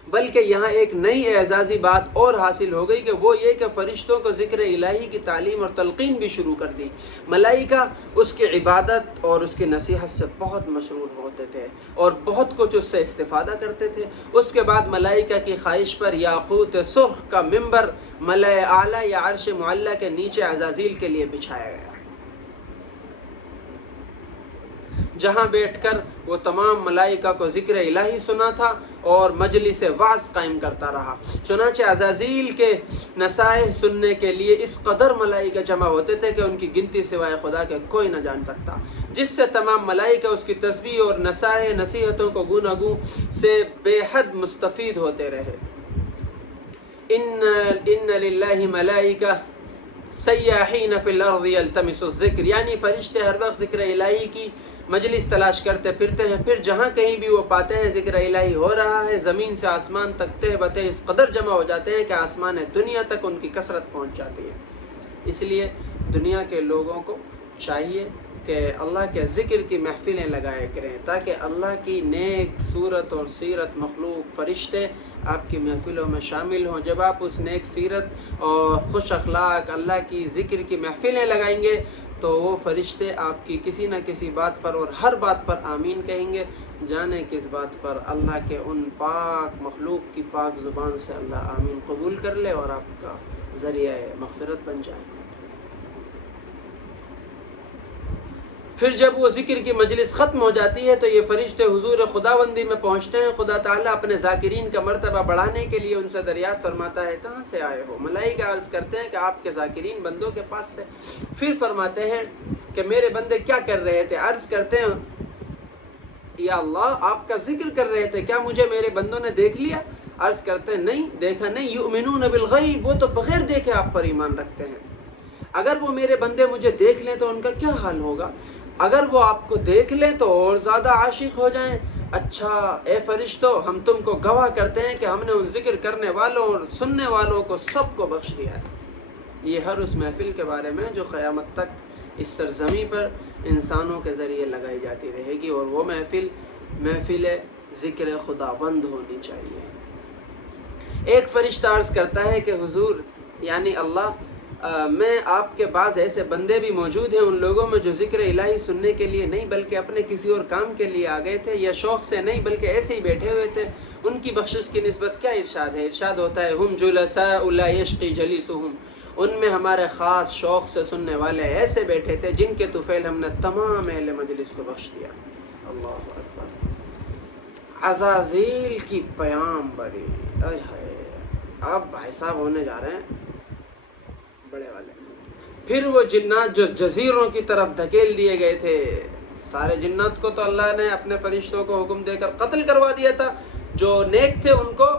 بلکہ یہاں ایک نئی اعزازی بات اور حاصل ہو گئی کہ وہ یہ کہ فرشتوں کو ذکر الہی کی تعلیم اور تلقین بھی شروع کر دی۔ ملائکہ اس کی عبادت اور اس کی نصیحت سے بہت مسرور ہوتے تھے اور بہت کچھ اس سے استفادہ کرتے تھے۔ اس کے بعد ملائکہ کی خواہش پر یاقوت سرخ کا ممبر ملأ اعلیٰ یا عرش معلی کے نیچے عزازیل کے لیے بچھایا گیا، جہاں بیٹھ کر وہ تمام ملائکہ کو ذکر الہی سنا تھا اور مجلس وعظ قائم کرتا رہا۔ چنانچہ عزازیل کے نصائح سننے کے لیے اس قدر ملائکہ جمع ہوتے تھے کہ ان کی گنتی سوائے خدا کے کوئی نہ جان سکتا، جس سے تمام ملائکہ اس کی تسبیح اور نصیحتوں کو گوناگوں سے بے حد مستفید ہوتے رہے۔ ان للہ ملائکہ سیاحین فی الارض یلتمس الذکر، یعنی فرشتے ہر وقت ذکر الہی کی مجلس تلاش کرتے پھرتے ہیں، پھر جہاں کہیں بھی وہ پاتے ہیں ذکر الہی ہو رہا ہے، زمین سے آسمان تک تہ بتہ اس قدر جمع ہو جاتے ہیں کہ آسمان دنیا تک ان کی کثرت پہنچ جاتی ہے۔ اس لیے دنیا کے لوگوں کو چاہیے کہ اللہ کے ذکر کی محفلیں لگایا کریں تاکہ اللہ کی نیک صورت اور سیرت مخلوق فرشتے آپ کی محفلوں میں شامل ہوں۔ جب آپ اس نیک سیرت اور خوش اخلاق اللہ کی ذکر کی محفلیں لگائیں گے تو وہ فرشتے آپ کی کسی نہ کسی بات پر اور ہر بات پر آمین کہیں گے، جانے کس بات پر۔ اللہ کے ان پاک مخلوق کی پاک زبان سے اللہ آمین قبول کر لے اور آپ کا ذریعہ مغفرت بن جائے۔ پھر جب وہ ذکر کی مجلس ختم ہو جاتی ہے تو یہ فرشتے حضور خداوندی میں پہنچتے ہیں۔ خدا تعالیٰ اپنے ذاکرین کا مرتبہ بڑھانے کے لیے ان سے دریافت فرماتا ہے، کہاں سے آئے ہو؟ ملائکہ عرض کرتے ہیں کہ آپ کے ذاکرین بندوں کے پاس سے۔ پھر فرماتے ہیں کہ میرے بندے کیا کر رہے تھے؟ عرض کرتے ہیں یا اللہ آپ کا ذکر کر رہے تھے، کیا مجھے میرے بندوں نے دیکھ لیا؟ عرض کرتے ہیں نہیں، دیکھا نہیں، یؤمنون بالغیب، وہ تو بغیر دیکھے آپ پر ایمان رکھتے ہیں۔ اگر وہ میرے بندے مجھے دیکھ لیں تو ان کا کیا حال ہوگا؟ اگر وہ آپ کو دیکھ لیں تو اور زیادہ عاشق ہو جائیں۔ اچھا اے فرشتوں، ہم تم کو گواہ کرتے ہیں کہ ہم نے ان ذکر کرنے والوں اور سننے والوں کو سب کو بخش دیا ہے۔ یہ ہر اس محفل کے بارے میں جو قیامت تک اس سرزمین پر انسانوں کے ذریعے لگائی جاتی رہے گی، اور وہ محفل ذکر خداوند ہونی چاہیے۔ ایک فرشتہ عرض کرتا ہے کہ حضور یعنی اللہ، میں آپ کے بعض ایسے بندے بھی موجود ہیں ان لوگوں میں جو ذکر الہی سننے کے لیے نہیں بلکہ اپنے کسی اور کام کے لیے آ گئے تھے، یا شوق سے نہیں بلکہ ایسے ہی بیٹھے ہوئے تھے، ان کی بخشش کی نسبت کیا ارشاد ہے؟ ارشاد ہوتا ہے ہم جلساء لا یشقی جلیسہم، ان میں ہمارے خاص شوق سے سننے والے ایسے بیٹھے تھے جن کے طفیل ہم نے تمام اہل مجلس کو بخش دیا۔ اللہ اکبر۔ عزازیل کی پیام بری، اب بھائی صاحب ہونے جا رہے ہیں بڑے والے۔ پھر وہ جنات جو جزیروں کی طرف دھکیل دیے گئے تھے، سارے جنات کو تو اللہ نے اپنے فرشتوں کو حکم دے کر قتل کروا دیا تھا، جو نیک تھے ان کو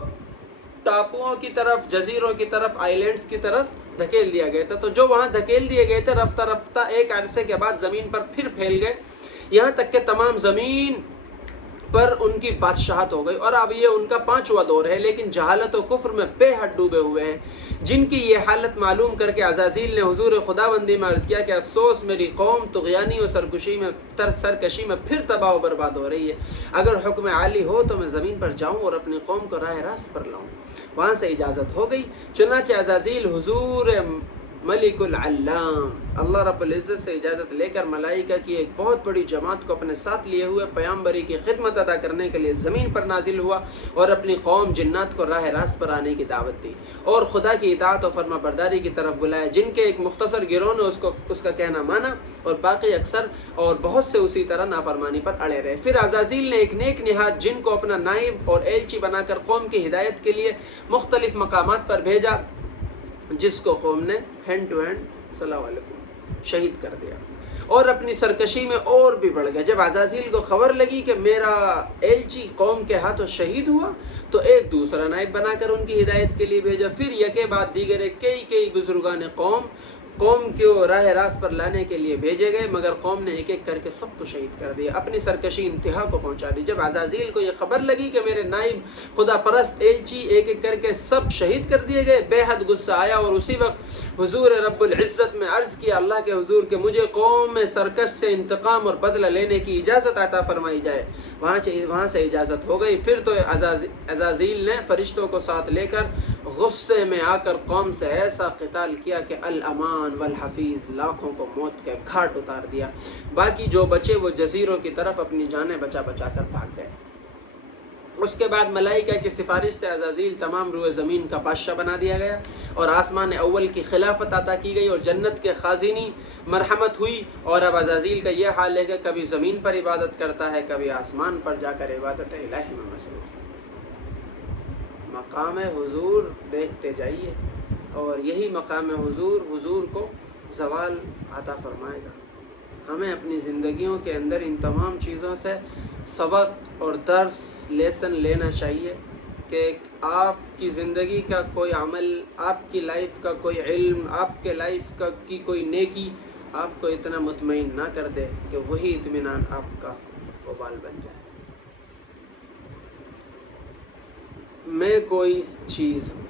ٹاپوؤں کی طرف، جزیروں کی طرف، آئی لینڈز کی طرف دھکیل دیا گیا تھا۔ تو جو وہاں دھکیل دیے گئے تھے رفتہ رفتہ ایک عرصے کے بعد زمین پر پھر پھیل گئے، یہاں تک کہ تمام زمین پر ان کی بادشاہت ہو گئی، اور اب یہ ان کا 5واں دور ہے، لیکن جہالت و کفر میں بے حد ڈوبے ہوئے ہیں۔ جن کی یہ حالت معلوم کر کے عزازیل نے حضور خداوندی میں عرض کیا کہ افسوس، میری قوم طغیانی و سرکشی میں پھر تباہ و برباد ہو رہی ہے۔ اگر حکم عالی ہو تو میں زمین پر جاؤں اور اپنی قوم کو راہ راست پر لاؤں۔ وہاں سے اجازت ہو گئی، چنانچہ عزازیل حضور ملک العلام اللہ رب العزت سے اجازت لے کر ملائکہ کی ایک بہت بڑی جماعت کو اپنے ساتھ لیے ہوئے پیامبری کی خدمت ادا کرنے کے لیے زمین پر نازل ہوا، اور اپنی قوم جنات کو راہ راست پر آنے کی دعوت دی اور خدا کی اطاعت و فرما برداری کی طرف بلایا۔ جن کے ایک مختصر گروہ نے اس کا کہنا مانا، اور باقی اکثر اور بہت سے اسی طرح نافرمانی پر اڑے رہے۔ پھر عزازیل نے ایک نیک نہاد جن کو اپنا نائب اور ایلچی بنا کر قوم کی ہدایت کے لیے مختلف مقامات پر بھیجا، جس کو قوم نے ہینڈ ٹو ہینڈ صلی اللہ علیہ وسلم شہید کر دیا، اور اپنی سرکشی میں اور بھی بڑھ گیا۔ جب عزازیل کو خبر لگی کہ میرا ایلچی قوم کے ہاتھوں شہید ہوا تو ایک دوسرا نائب بنا کر ان کی ہدایت کے لیے بھیجا۔ پھر یکے بعد دیگر کئی بزرگان قوم کو راہ راست پر لانے کے لیے بھیجے گئے، مگر قوم نے ایک ایک کر کے سب کو شہید کر دیا، اپنی سرکشی انتہا کو پہنچا دی۔ جب عزازیل کو یہ خبر لگی کہ میرے نائب خدا پرست ایلچی ایک ایک کر کے سب شہید کر دیے گئے، بے حد غصہ آیا، اور اسی وقت حضور رب العزت میں عرض کیا اللہ کے حضور کہ مجھے قوم میں سرکش سے انتقام اور بدلہ لینے کی اجازت عطا فرمائی جائے۔ وہاں سے اجازت ہو گئی۔ پھر تو عزازیل نے فرشتوں کو ساتھ لے کر غصے میں آ کر قوم سے ایسا قتال کیا کہ الامان والحفیظ، لاکھوں کو موت کے گھاٹ اتار دیا۔ باقی جو بچے وہ جزیروں کی طرف اپنی جانیں بچا کر بھاگ گئے۔ اس کے بعد ملائکہ کی سفارش سے عزازیل تمام روئے زمین کا بادشاہ بنا دیا گیا، اور آسمان اول کی خلافت عطا کی گئی، اور جنت کے خازنی مرحمت ہوئی۔ اور اب عزازیل کا یہ حال ہے کہ کبھی زمین پر عبادت کرتا ہے، کبھی آسمان پر جا کر عبادت الہی میں مصروف ہے۔ مقام حضور دیکھتے جائیے، اور یہی مقام حضور کو زوال عطا فرمائے گا۔ ہمیں اپنی زندگیوں کے اندر ان تمام چیزوں سے سبق اور درس لیسن لینا چاہیے کہ آپ کی زندگی کا کوئی عمل، آپ کی لائف کا کوئی علم، آپ کے لائف کی کوئی نیکی آپ کو اتنا مطمئن نہ کر دے کہ وہی اطمینان آپ کا وبال بن جائے۔ میں کوئی چیز ہوں۔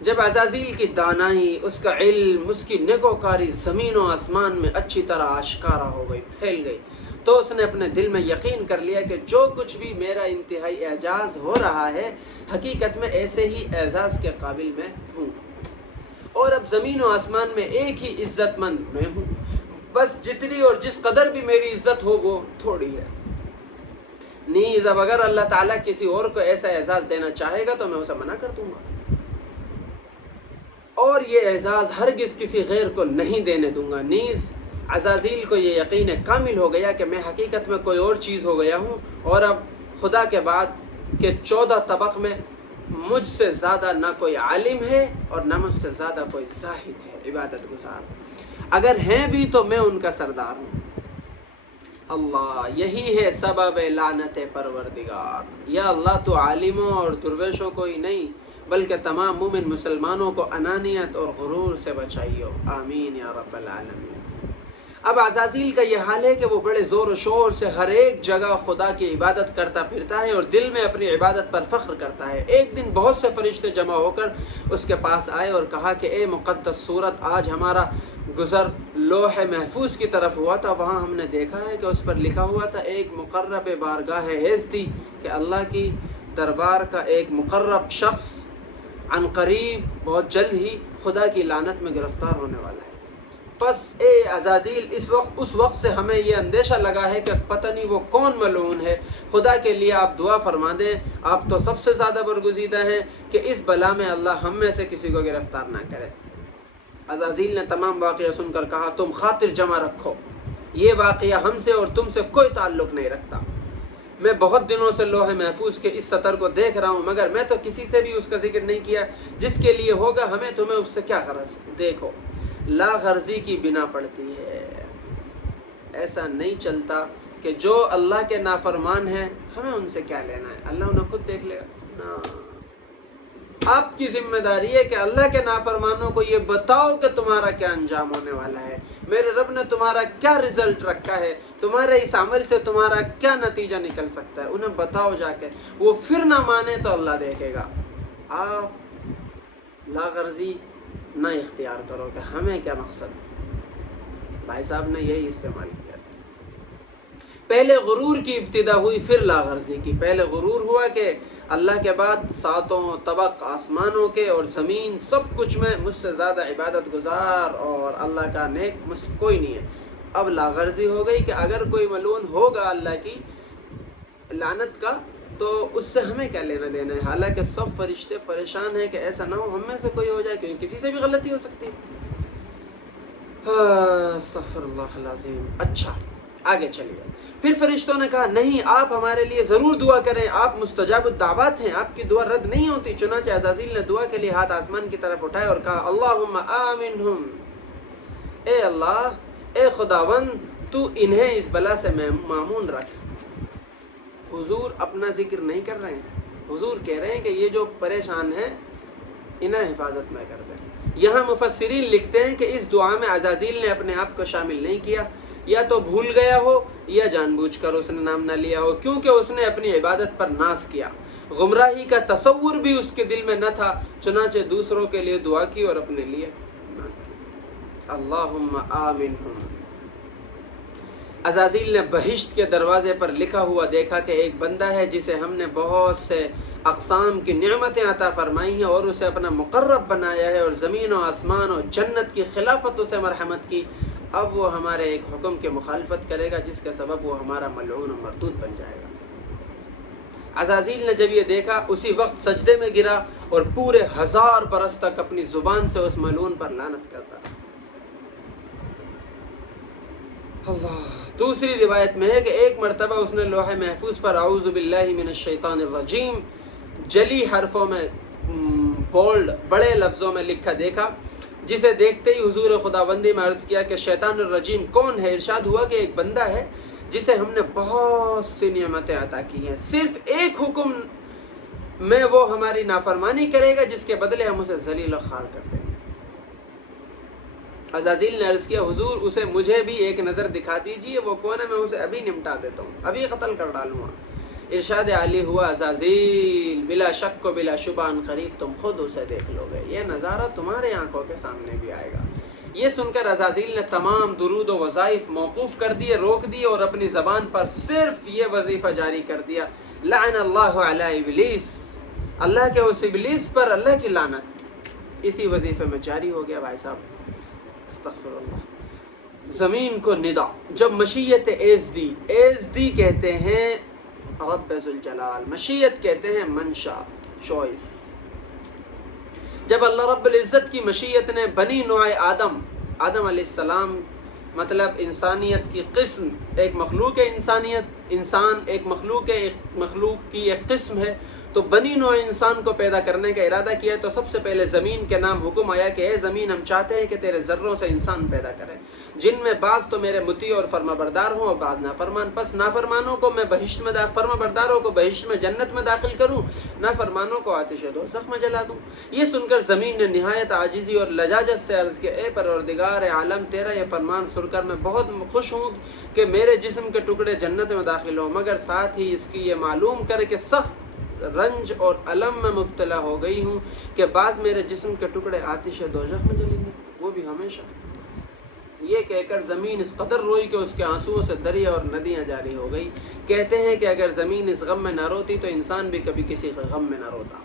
جب عزازیل کی دانائی، اس کا علم، اس کی نیکوکاری زمین و آسمان میں اچھی طرح آشکارا ہو گئی، پھیل گئی، تو اس نے اپنے دل میں یقین کر لیا کہ جو کچھ بھی میرا انتہائی اعجاز ہو رہا ہے حقیقت میں ایسے ہی اعزاز کے قابل میں ہوں، اور اب زمین و آسمان میں ایک ہی عزت مند میں ہوں، بس جتنی اور جس قدر بھی میری عزت ہو وہ تھوڑی ہے۔ نیز اب اگر اللہ تعالیٰ کسی اور کو ایسا اعزاز دینا چاہے گا تو میں اسے منع کر دوں گا، اور یہ اعزاز ہرگز کسی غیر کو نہیں دینے دوں گا۔ نیز عزازیل کو یہ یقین کامل ہو گیا کہ میں حقیقت میں کوئی اور چیز ہو گیا ہوں، اور اب خدا کے بعد کے 14 طبق میں مجھ سے زیادہ نہ کوئی عالم ہے اور نہ مجھ سے زیادہ کوئی زاہد ہے، عبادت گزار۔ اگر ہیں بھی تو میں ان کا سردار ہوں۔ اللہ یہی ہے سبب لعنت پروردگار. یا اللہ تو عالموں اور درویشوں کو ہی نہیں بلکہ تمام مومن مسلمانوں کو انانیت اور غرور سے بچائیو. آمین یا رب العالمین. اب عزازیل کا یہ حال ہے کہ وہ بڑے زور و شور سے ہر ایک جگہ خدا کی عبادت کرتا پھرتا ہے اور دل میں اپنی عبادت پر فخر کرتا ہے. ایک دن بہت سے فرشتے جمع ہو کر اس کے پاس آئے اور کہا کہ اے مقدس صورت، آج ہمارا گزر لوح محفوظ کی طرف ہوا تھا. وہاں ہم نے دیکھا ہے کہ اس پر لکھا ہوا تھا ایک مقرب بارگاہ حیض تھی کہ اللہ کی دربار کا ایک مقرب شخص عن قریب بہت جلد ہی خدا کی لعنت میں گرفتار ہونے والا ہے. پس اے عزازیل اس وقت سے ہمیں یہ اندیشہ لگا ہے کہ پتہ نہیں وہ کون ملعون ہے. خدا کے لیے آپ دعا فرما دیں، آپ تو سب سے زیادہ برگزیدہ ہیں کہ اس بلا میں اللہ ہم میں سے کسی کو گرفتار نہ کرے. عزازیل نے تمام واقعہ سن کر کہا تم خاطر جمع رکھو، یہ واقعہ ہم سے اور تم سے کوئی تعلق نہیں رکھتا. میں بہت دنوں سے لوح محفوظ کے اس سطر کو دیکھ رہا ہوں مگر میں تو کسی سے بھی اس کا ذکر نہیں کیا. جس کے لیے ہوگا ہمیں تمہیں اس سے کیا غرض. دیکھو لا غرضی کی بنا پڑتی ہے. ایسا نہیں چلتا کہ جو اللہ کے نافرمان ہیں ہمیں ان سے کیا لینا ہے، اللہ انہیں خود دیکھ لے گا. نا، آپ کی ذمہ داری ہے کہ اللہ کے نافرمانوں کو یہ بتاؤ کہ تمہارا کیا انجام ہونے والا ہے، میرے رب نے تمہارا کیا رزلٹ رکھا ہے، تمہارے اس عمل سے تمہارا کیا نتیجہ نکل سکتا ہے. انہیں بتاؤ جا کے. وہ پھر نہ مانے تو اللہ دیکھے گا. آپ لا غرضی نہ اختیار کرو کہ ہمیں کیا مقصد. بھائی صاحب نے یہی استعمال کیا. پہلے غرور کی ابتدا ہوئی پھر لا غرضی کی. پہلے غرور ہوا کہ اللہ کے بعد ساتوں طبق آسمانوں کے اور زمین سب کچھ میں مجھ سے زیادہ عبادت گزار اور اللہ کا نیک مجھ کوئی نہیں ہے. اب لا غرضی ہو گئی کہ اگر کوئی ملعون ہوگا اللہ کی لعنت کا تو اس سے ہمیں کیا لینا دینا ہے. حالانکہ سب فرشتے پریشان ہیں کہ ایسا نہ ہو ہم میں سے کوئی ہو جائے کیونکہ کسی سے بھی غلطی ہو سکتی ہے. استغفر اللہ العظیم. اچھا آگے چلیے. پھر فرشتوں نے کہا نہیں، آپ ہمارے لیے ضرور دعا کریں، آپ مستجاب الدعوات ہیں، آپ کی دعا رد نہیں ہوتی. چنانچہ عزازیل نے دعا کے لیے ہاتھ آسمان کی طرف اٹھائے اور کہا اللہم آمنہم، اے اللہ، اے خداوند تو انہیں اس بلا سے معمون رکھ. حضور اپنا ذکر نہیں کر رہے ہیں، حضور کہہ رہے ہیں کہ یہ جو پریشان ہیں انہیں حفاظت میں کر دیں. یہاں مفسرین لکھتے ہیں کہ اس دعا میں عزازیل نے اپنے آپ کو شامل نہیں کیا، یا تو بھول گیا ہو یا جان بوجھ کر اس نے نام نہ لیا ہو، کیونکہ اس نے اپنی عبادت پر ناز کیا. گمراہی کا تصور بھی اس کے دل میں نہ تھا، چنانچہ دوسروں کے لیے دعا کی اور اپنے لیے نہ کی. اللہم آمنہم. عزازیل نے بہشت کے دروازے پر لکھا ہوا دیکھا کہ ایک بندہ ہے جسے ہم نے بہت سے اقسام کی نعمتیں عطا فرمائی ہیں اور اسے اپنا مقرب بنایا ہے اور زمین و آسمان اور جنت کی خلافت اسے مرحمت کی. اب وہ ہمارے ایک حکم کی مخالفت کرے گا جس کے سبب وہ ہمارا ملعون و مردود بن جائے گا. عزازیل نے جب یہ دیکھا اسی وقت سجدے میں گرا اور پورے 1000 برس تک اپنی زبان سے اس ملعون پر لعنت کرتا تھا. اللہ. دوسری روایت میں ہے کہ ایک مرتبہ اس نے لوح محفوظ پر اعوذ باللہ من الشیطان الرجیم جلی حرفوں میں بولڈ بڑے لفظوں میں لکھا دیکھا، جسے دیکھتے ہی حضور خداوندی میں عرض کیا کہ شیطان الرجیم کون ہے. ارشاد ہوا کہ ایک بندہ ہے جسے ہم نے بہت سی نعمتیں عطا کی ہیں، صرف ایک حکم میں وہ ہماری نافرمانی کرے گا جس کے بدلے ہم اسے ذلیل و خوار کر دیں گے. عزازیل نے عرض کیا حضور اسے مجھے بھی ایک نظر دکھا دیجئے، وہ کون ہے، میں اسے ابھی نمٹا دیتا ہوں، ابھی قتل کر ڈالوں گا. ارشاد عالی ہوا عزازیل بلا شک و بلا شبہ ان قریب تم خود اسے دیکھ لو گے، یہ نظارہ تمہارے آنکھوں کے سامنے بھی آئے گا. یہ سن کر عزازیل نے تمام درود و وظائف موقوف کر دیے، روک دیے اور اپنی زبان پر صرف یہ وظیفہ جاری کر دیا لعن اللہ علی ابلیس، اللہ کے اس ابلیس پر اللہ کی لعنت. اسی وظیفے میں جاری ہو گیا. بھائی صاحب استغفر اللہ. زمین کو ندا جب مشیت ایز دی کہتے ہیں رب ذوالجلال، مشیت کہتے ہیں منشا چوائس. جب اللہ رب العزت کی مشیت نے بنی نوع آدم علیہ السلام مطلب انسانیت کی قسم، ایک مخلوق ہے انسانیت انسان ایک مخلوق ہے، ایک مخلوق کی ایک قسم ہے، تو بنی نوع انسان کو پیدا کرنے کا ارادہ کیا تو سب سے پہلے زمین کے نام حکم آیا کہ اے زمین ہم چاہتے ہیں کہ تیرے ذروں سے انسان پیدا کریں، جن میں بعض تو میرے مطیع اور فرما بردار ہوں اور بعض نافرمان، پس نافرمانوں کو میں بہشت میں فرما برداروں کو بہشت میں جنت میں داخل کروں، نافرمانوں کو آتش دوزخ میں جلا دوں۔ یہ سن کر زمین نے نہایت عاجزی اور لجاجت سے عرض کیا اے پروردگار عالم، تیرا یہ فرمان سن کر میں بہت خوش ہوں کہ میرے جسم کے ٹکڑے جنت میں داخل ہوں، مگر ساتھ ہی اس کی یہ معلوم کر کہ سخت رنج اور علم میں مبتلا ہو گئی ہوں کہ بعض میرے جسم کے ٹکڑے آتش دوزخ میں جلیں گے، وہ بھی ہمیشہ۔ یہ کہہ کر زمین اس قدر روئی کہ اس کے آنسوؤں سے دریا اور ندیاں جاری ہو گئی۔ کہتے ہیں کہ اگر زمین اس غم میں نہ روتی تو انسان بھی کبھی کسی غم میں نہ روتا۔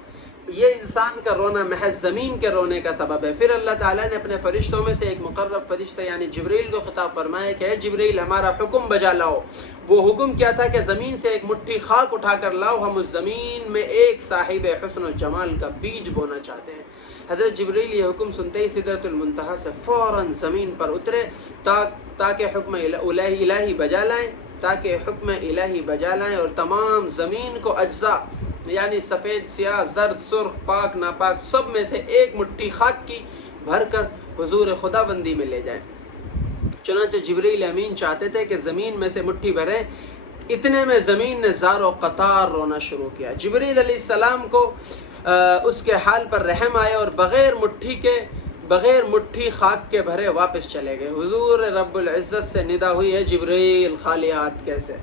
یہ انسان کا رونا محض زمین کے رونے کا سبب ہے۔ پھر اللہ تعالیٰ نے اپنے فرشتوں میں سے ایک مقرب فرشتہ یعنی جبریل کو خطاب فرمایا کہ اے جبریل ہمارا حکم بجا لاؤ۔ وہ حکم کیا تھا کہ زمین سے ایک مٹھی خاک اٹھا کر لاؤ، ہم اس زمین میں ایک صاحب حسن و جمال کا بیج بونا چاہتے ہیں۔ حضرت جبریل یہ حکم سنتے ہی سدرۃ المنتہا سے فوراً زمین پر اترے تاکہ حکم الہی بجا لائیں اور تمام زمین کو اجزاء یعنی سفید، سیاہ، زرد، سرخ، پاک، ناپاک سب میں سے ایک مٹھی خاک کی بھر کر حضور خدا بندی میں لے جائیں۔ چنانچہ جبریل امین چاہتے تھے کہ زمین میں سے مٹھی بھریں، اتنے میں زمین نے زار و قطار رونا شروع کیا۔ جبریل علیہ السلام کو اس کے حال پر رحم آیا اور بغیر مٹھی خاک کے بھرے واپس چلے گئے۔ حضور رب العزت سے ندا ہوئی ہے جبریل خالی ہاتھ کیسے؟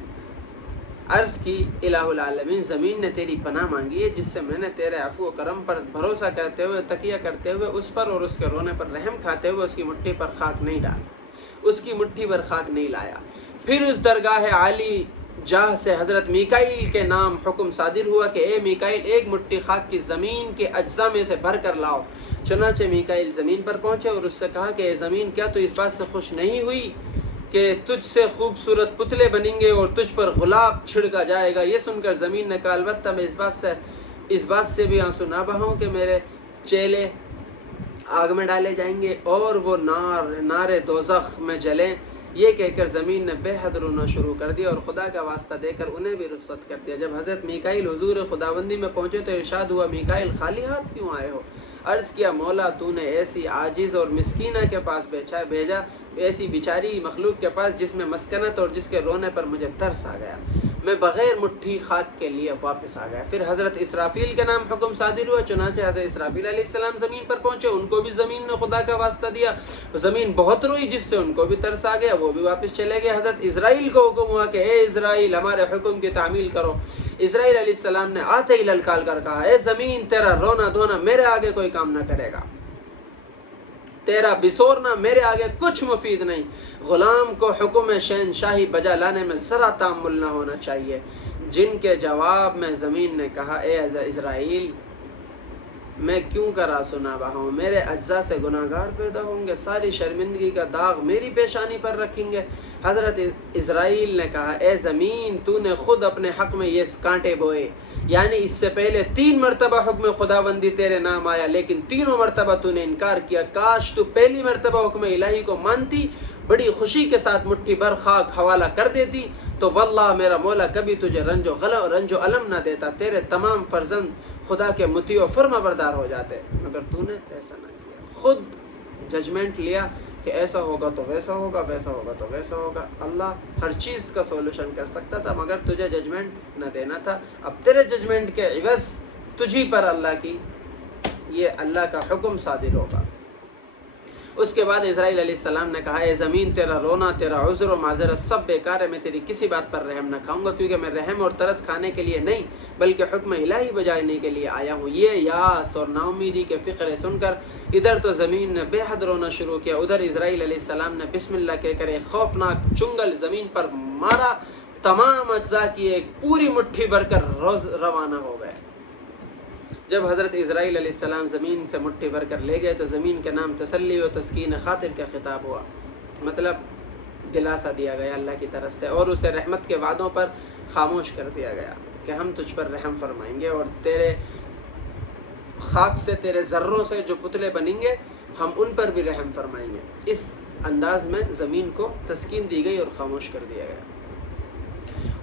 عرض کی الہ العالمین زمین نے تیری پناہ مانگی ہے، جس سے میں نے تیرے عفو و کرم پر بھروسہ کرتے ہوئے تکیہ کرتے ہوئے اس پر اور اس کے رونے پر رحم کھاتے ہوئے اس کی مٹھی پر خاک نہیں لایا۔ پھر اس درگاہ عالی جاہ سے حضرت میکائیل کے نام حکم صادر ہوا کہ اے میکائیل ایک مٹھی خاک کی زمین کے اجزاء میں سے بھر کر لاؤ۔ چنانچہ میکائیل زمین پر پہنچے اور اس سے کہا کہ اے زمین کیا تو اس بات سے خوش نہیں ہوئی کہ تجھ سے خوبصورت پتلے بنیں گے اور تجھ پر غلاب چھڑکا جائے گا؟ یہ سن کر زمین نے کہا البتہ میں اس بات سے بھی آنسو نہ بہاؤں کہ میرے چیلے آگ میں ڈالے جائیں گے اور وہ نار دوزخ میں جلیں۔ یہ کہہ کر زمین نے بے حد رونا شروع کر دیا اور خدا کا واسطہ دے کر انہیں بھی رخصت کر دیا۔ جب حضرت میکائیل حضور خداوندی میں پہنچے تو ارشاد ہوا میکائیل خالی ہاتھ کیوں آئے ہو؟ عرض کیا مولا تو نے ایسی عاجز اور مسکینہ کے پاس بھیجا، ایسی بیچاری مخلوق کے پاس جس میں مسکنت اور جس کے رونے پر مجھے ترس آ گیا، میں بغیر مٹھی خاک کے لیے واپس آ گیا۔ پھر حضرت اسرافیل کے نام حکم صادر ہوا، چنانچہ حضرت اسرافیل علیہ السلام زمین پر پہنچے، ان کو بھی زمین نے خدا کا واسطہ دیا، زمین بہت روئی جس سے ان کو بھی ترس آ گیا، وہ بھی واپس چلے گئے۔ حضرت اسرائیل کو حکم ہوا کہ اے اسرائیل ہمارے حکم کی تعمیل کرو۔ اسرائیل علیہ السلام نے آتے ہی للکار کر کہا اے زمین تیرا رونا دھونا میرے آگے کوئی کام نہ کرے گا، تیرا بسورنا میرے آگے کچھ مفید نہیں۔ غلام کو حکم شہنشاہی بجا لانے میں ذرا تأمل نہ ہونا چاہیے۔ جن کے جواب میں زمین نے کہا اے اسرائیل میں کیوں کرا سنا بہاؤں، میرے اجزاء سے گناہگار پیدا ہوں گے، ساری شرمندگی کا داغ میری پیشانی پر رکھیں گے۔ حضرت اسرائیل نے کہا اے زمین تو نے خود اپنے حق میں یہ کانٹے بوئے، یعنی اس سے پہلے 3 مرتبہ حکم خداوندی تیرے نام آیا لیکن تینوں مرتبہ تو نے انکار کیا، کاش تو پہلی مرتبہ حکم الہی کو مانتی، بڑی خوشی کے ساتھ مٹھی بھر خاک حوالہ کر دیتی تو واللہ میرا مولا کبھی تجھے رنج و علم نہ دیتا، تیرے تمام فرزند خدا کے مطیع و فرما بردار ہو جاتے، مگر تو نے ایسا نہ کیا، خود ججمنٹ لیا کہ ایسا ہوگا تو ویسا ہوگا، ویسا ہوگا تو ویسا ہوگا۔ اللہ ہر چیز کا سولوشن کر سکتا تھا مگر تجھے ججمنٹ نہ دینا تھا، اب تیرے ججمنٹ کے عوض تجھی پر یہ اللہ کا حکم صادر ہوگا۔ اس کے بعد اسرائیل علیہ السلام نے کہا اے زمین تیرا رونا، تیرا عذر و معذرت سب بیکار ہے، میں تیری کسی بات پر رحم نہ کھاؤں گا کیونکہ میں رحم اور ترس کھانے کے لیے نہیں بلکہ حکم الہی بجانے کے لیے آیا ہوں۔ یہ یاس اور ناامیدی کے فقرے سن کر ادھر تو زمین نے بے حد رونا شروع کیا، ادھر اسرائیل علیہ السلام نے بسم اللہ کہہ کر ایک خوفناک چنگل زمین پر مارا، تمام اجزاء کی ایک پوری مٹھی بھر کر روانہ ہو گئے۔ جب حضرت اسرائیل علیہ السلام زمین سے مٹھی بھر کر لے گئے تو زمین کے نام تسلی و تسکین خاطر کا خطاب ہوا، مطلب دلاسا دیا گیا اللہ کی طرف سے، اور اسے رحمت کے وعدوں پر خاموش کر دیا گیا کہ ہم تجھ پر رحم فرمائیں گے اور تیرے خاک سے، تیرے ذروں سے جو پتلے بنیں گے ہم ان پر بھی رحم فرمائیں گے۔ اس انداز میں زمین کو تسکین دی گئی اور خاموش کر دیا گیا۔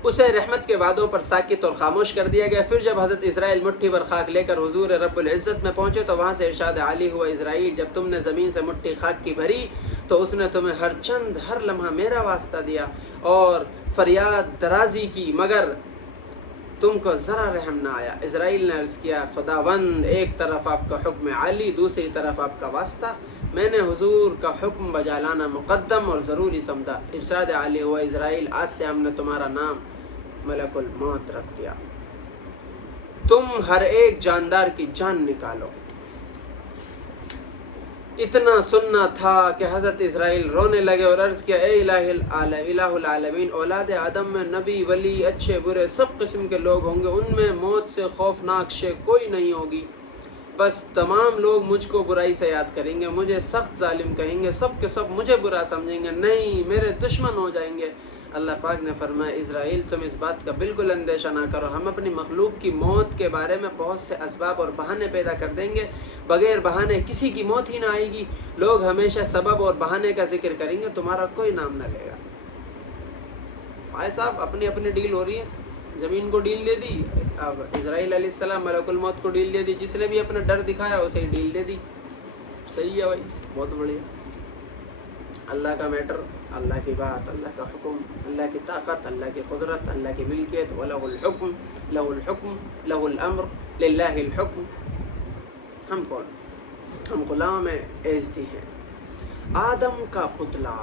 اسے رحمت کے وعدوں پر ساکت اور خاموش کر دیا گیا۔ پھر جب حضرت اسرائیل مٹھی بھر خاک لے کر حضور رب العزت میں پہنچے تو وہاں سے ارشاد عالی ہوا، اسرائیل جب تم نے زمین سے مٹھی خاک کی بھری تو اس نے تمہیں ہر چند ہر لمحہ میرا واسطہ دیا اور فریاد درازی کی، مگر تم کو ذرا رحم نہ آیا۔ اسرائیل نے عرض کیا، خداوند ایک طرف آپ کا حکم عالی، دوسری طرف آپ کا واسطہ، میں نے حضور کا حکم بجا لانا مقدم اور ضروری سمجھا۔ ارشاد عالی ہوا، اسرائیل آج سے ہم نے تمہارا نام ملک الموت رکھ دیا، تم ہر ایک جاندار کی جان نکالو۔ اتنا سننا تھا کہ حضرت اسرائیل رونے لگے اور عرض کیا، اے الہ العالمین، اولاد آدم میں نبی، ولی، اچھے برے سب قسم کے لوگ ہوں گے، ان میں موت سے خوفناک شے کوئی نہیں ہوگی، بس تمام لوگ مجھ کو برائی سے یاد کریں گے، مجھے سخت ظالم کہیں گے، سب کے سب مجھے برا سمجھیں گے، نہیں میرے دشمن ہو جائیں گے۔ اللہ پاک نے فرمایا، اسرائیل تم اس بات کا بالکل اندیشہ نہ کرو، ہم اپنی مخلوق کی موت کے بارے میں بہت سے اسباب اور بہانے پیدا کر دیں گے، بغیر بہانے کسی کی موت ہی نہ آئے گی، لوگ ہمیشہ سبب اور بہانے کا ذکر کریں گے، تمہارا کوئی نام نہ لے گا۔ بھائی صاحب اپنی اپنی ڈیل ہو رہی ہے، زمین کو ڈیل دے دی، اب اسرائیل علیہ السلام ملک الموت کو ڈیل دے دی، جس نے بھی اپنا ڈر دکھایا اسے ہی ڈیل دے دی۔ صحیح ہے بھائی، بہت بڑھیا۔ اللہ کا میٹر، اللہ کی بات، اللہ کا حکم، اللہ کی طاقت، اللہ کی قدرت، اللہ کی ملکیت، وَلَهُ الْحُكْمُ لَهُ الْحُكْمُ لَهُ الْأَمْرُ لِلَّهِ الْحُكْمُ۔ ہم کون؟ ہم غلام عزتی ہیں۔ آدم کا پتلا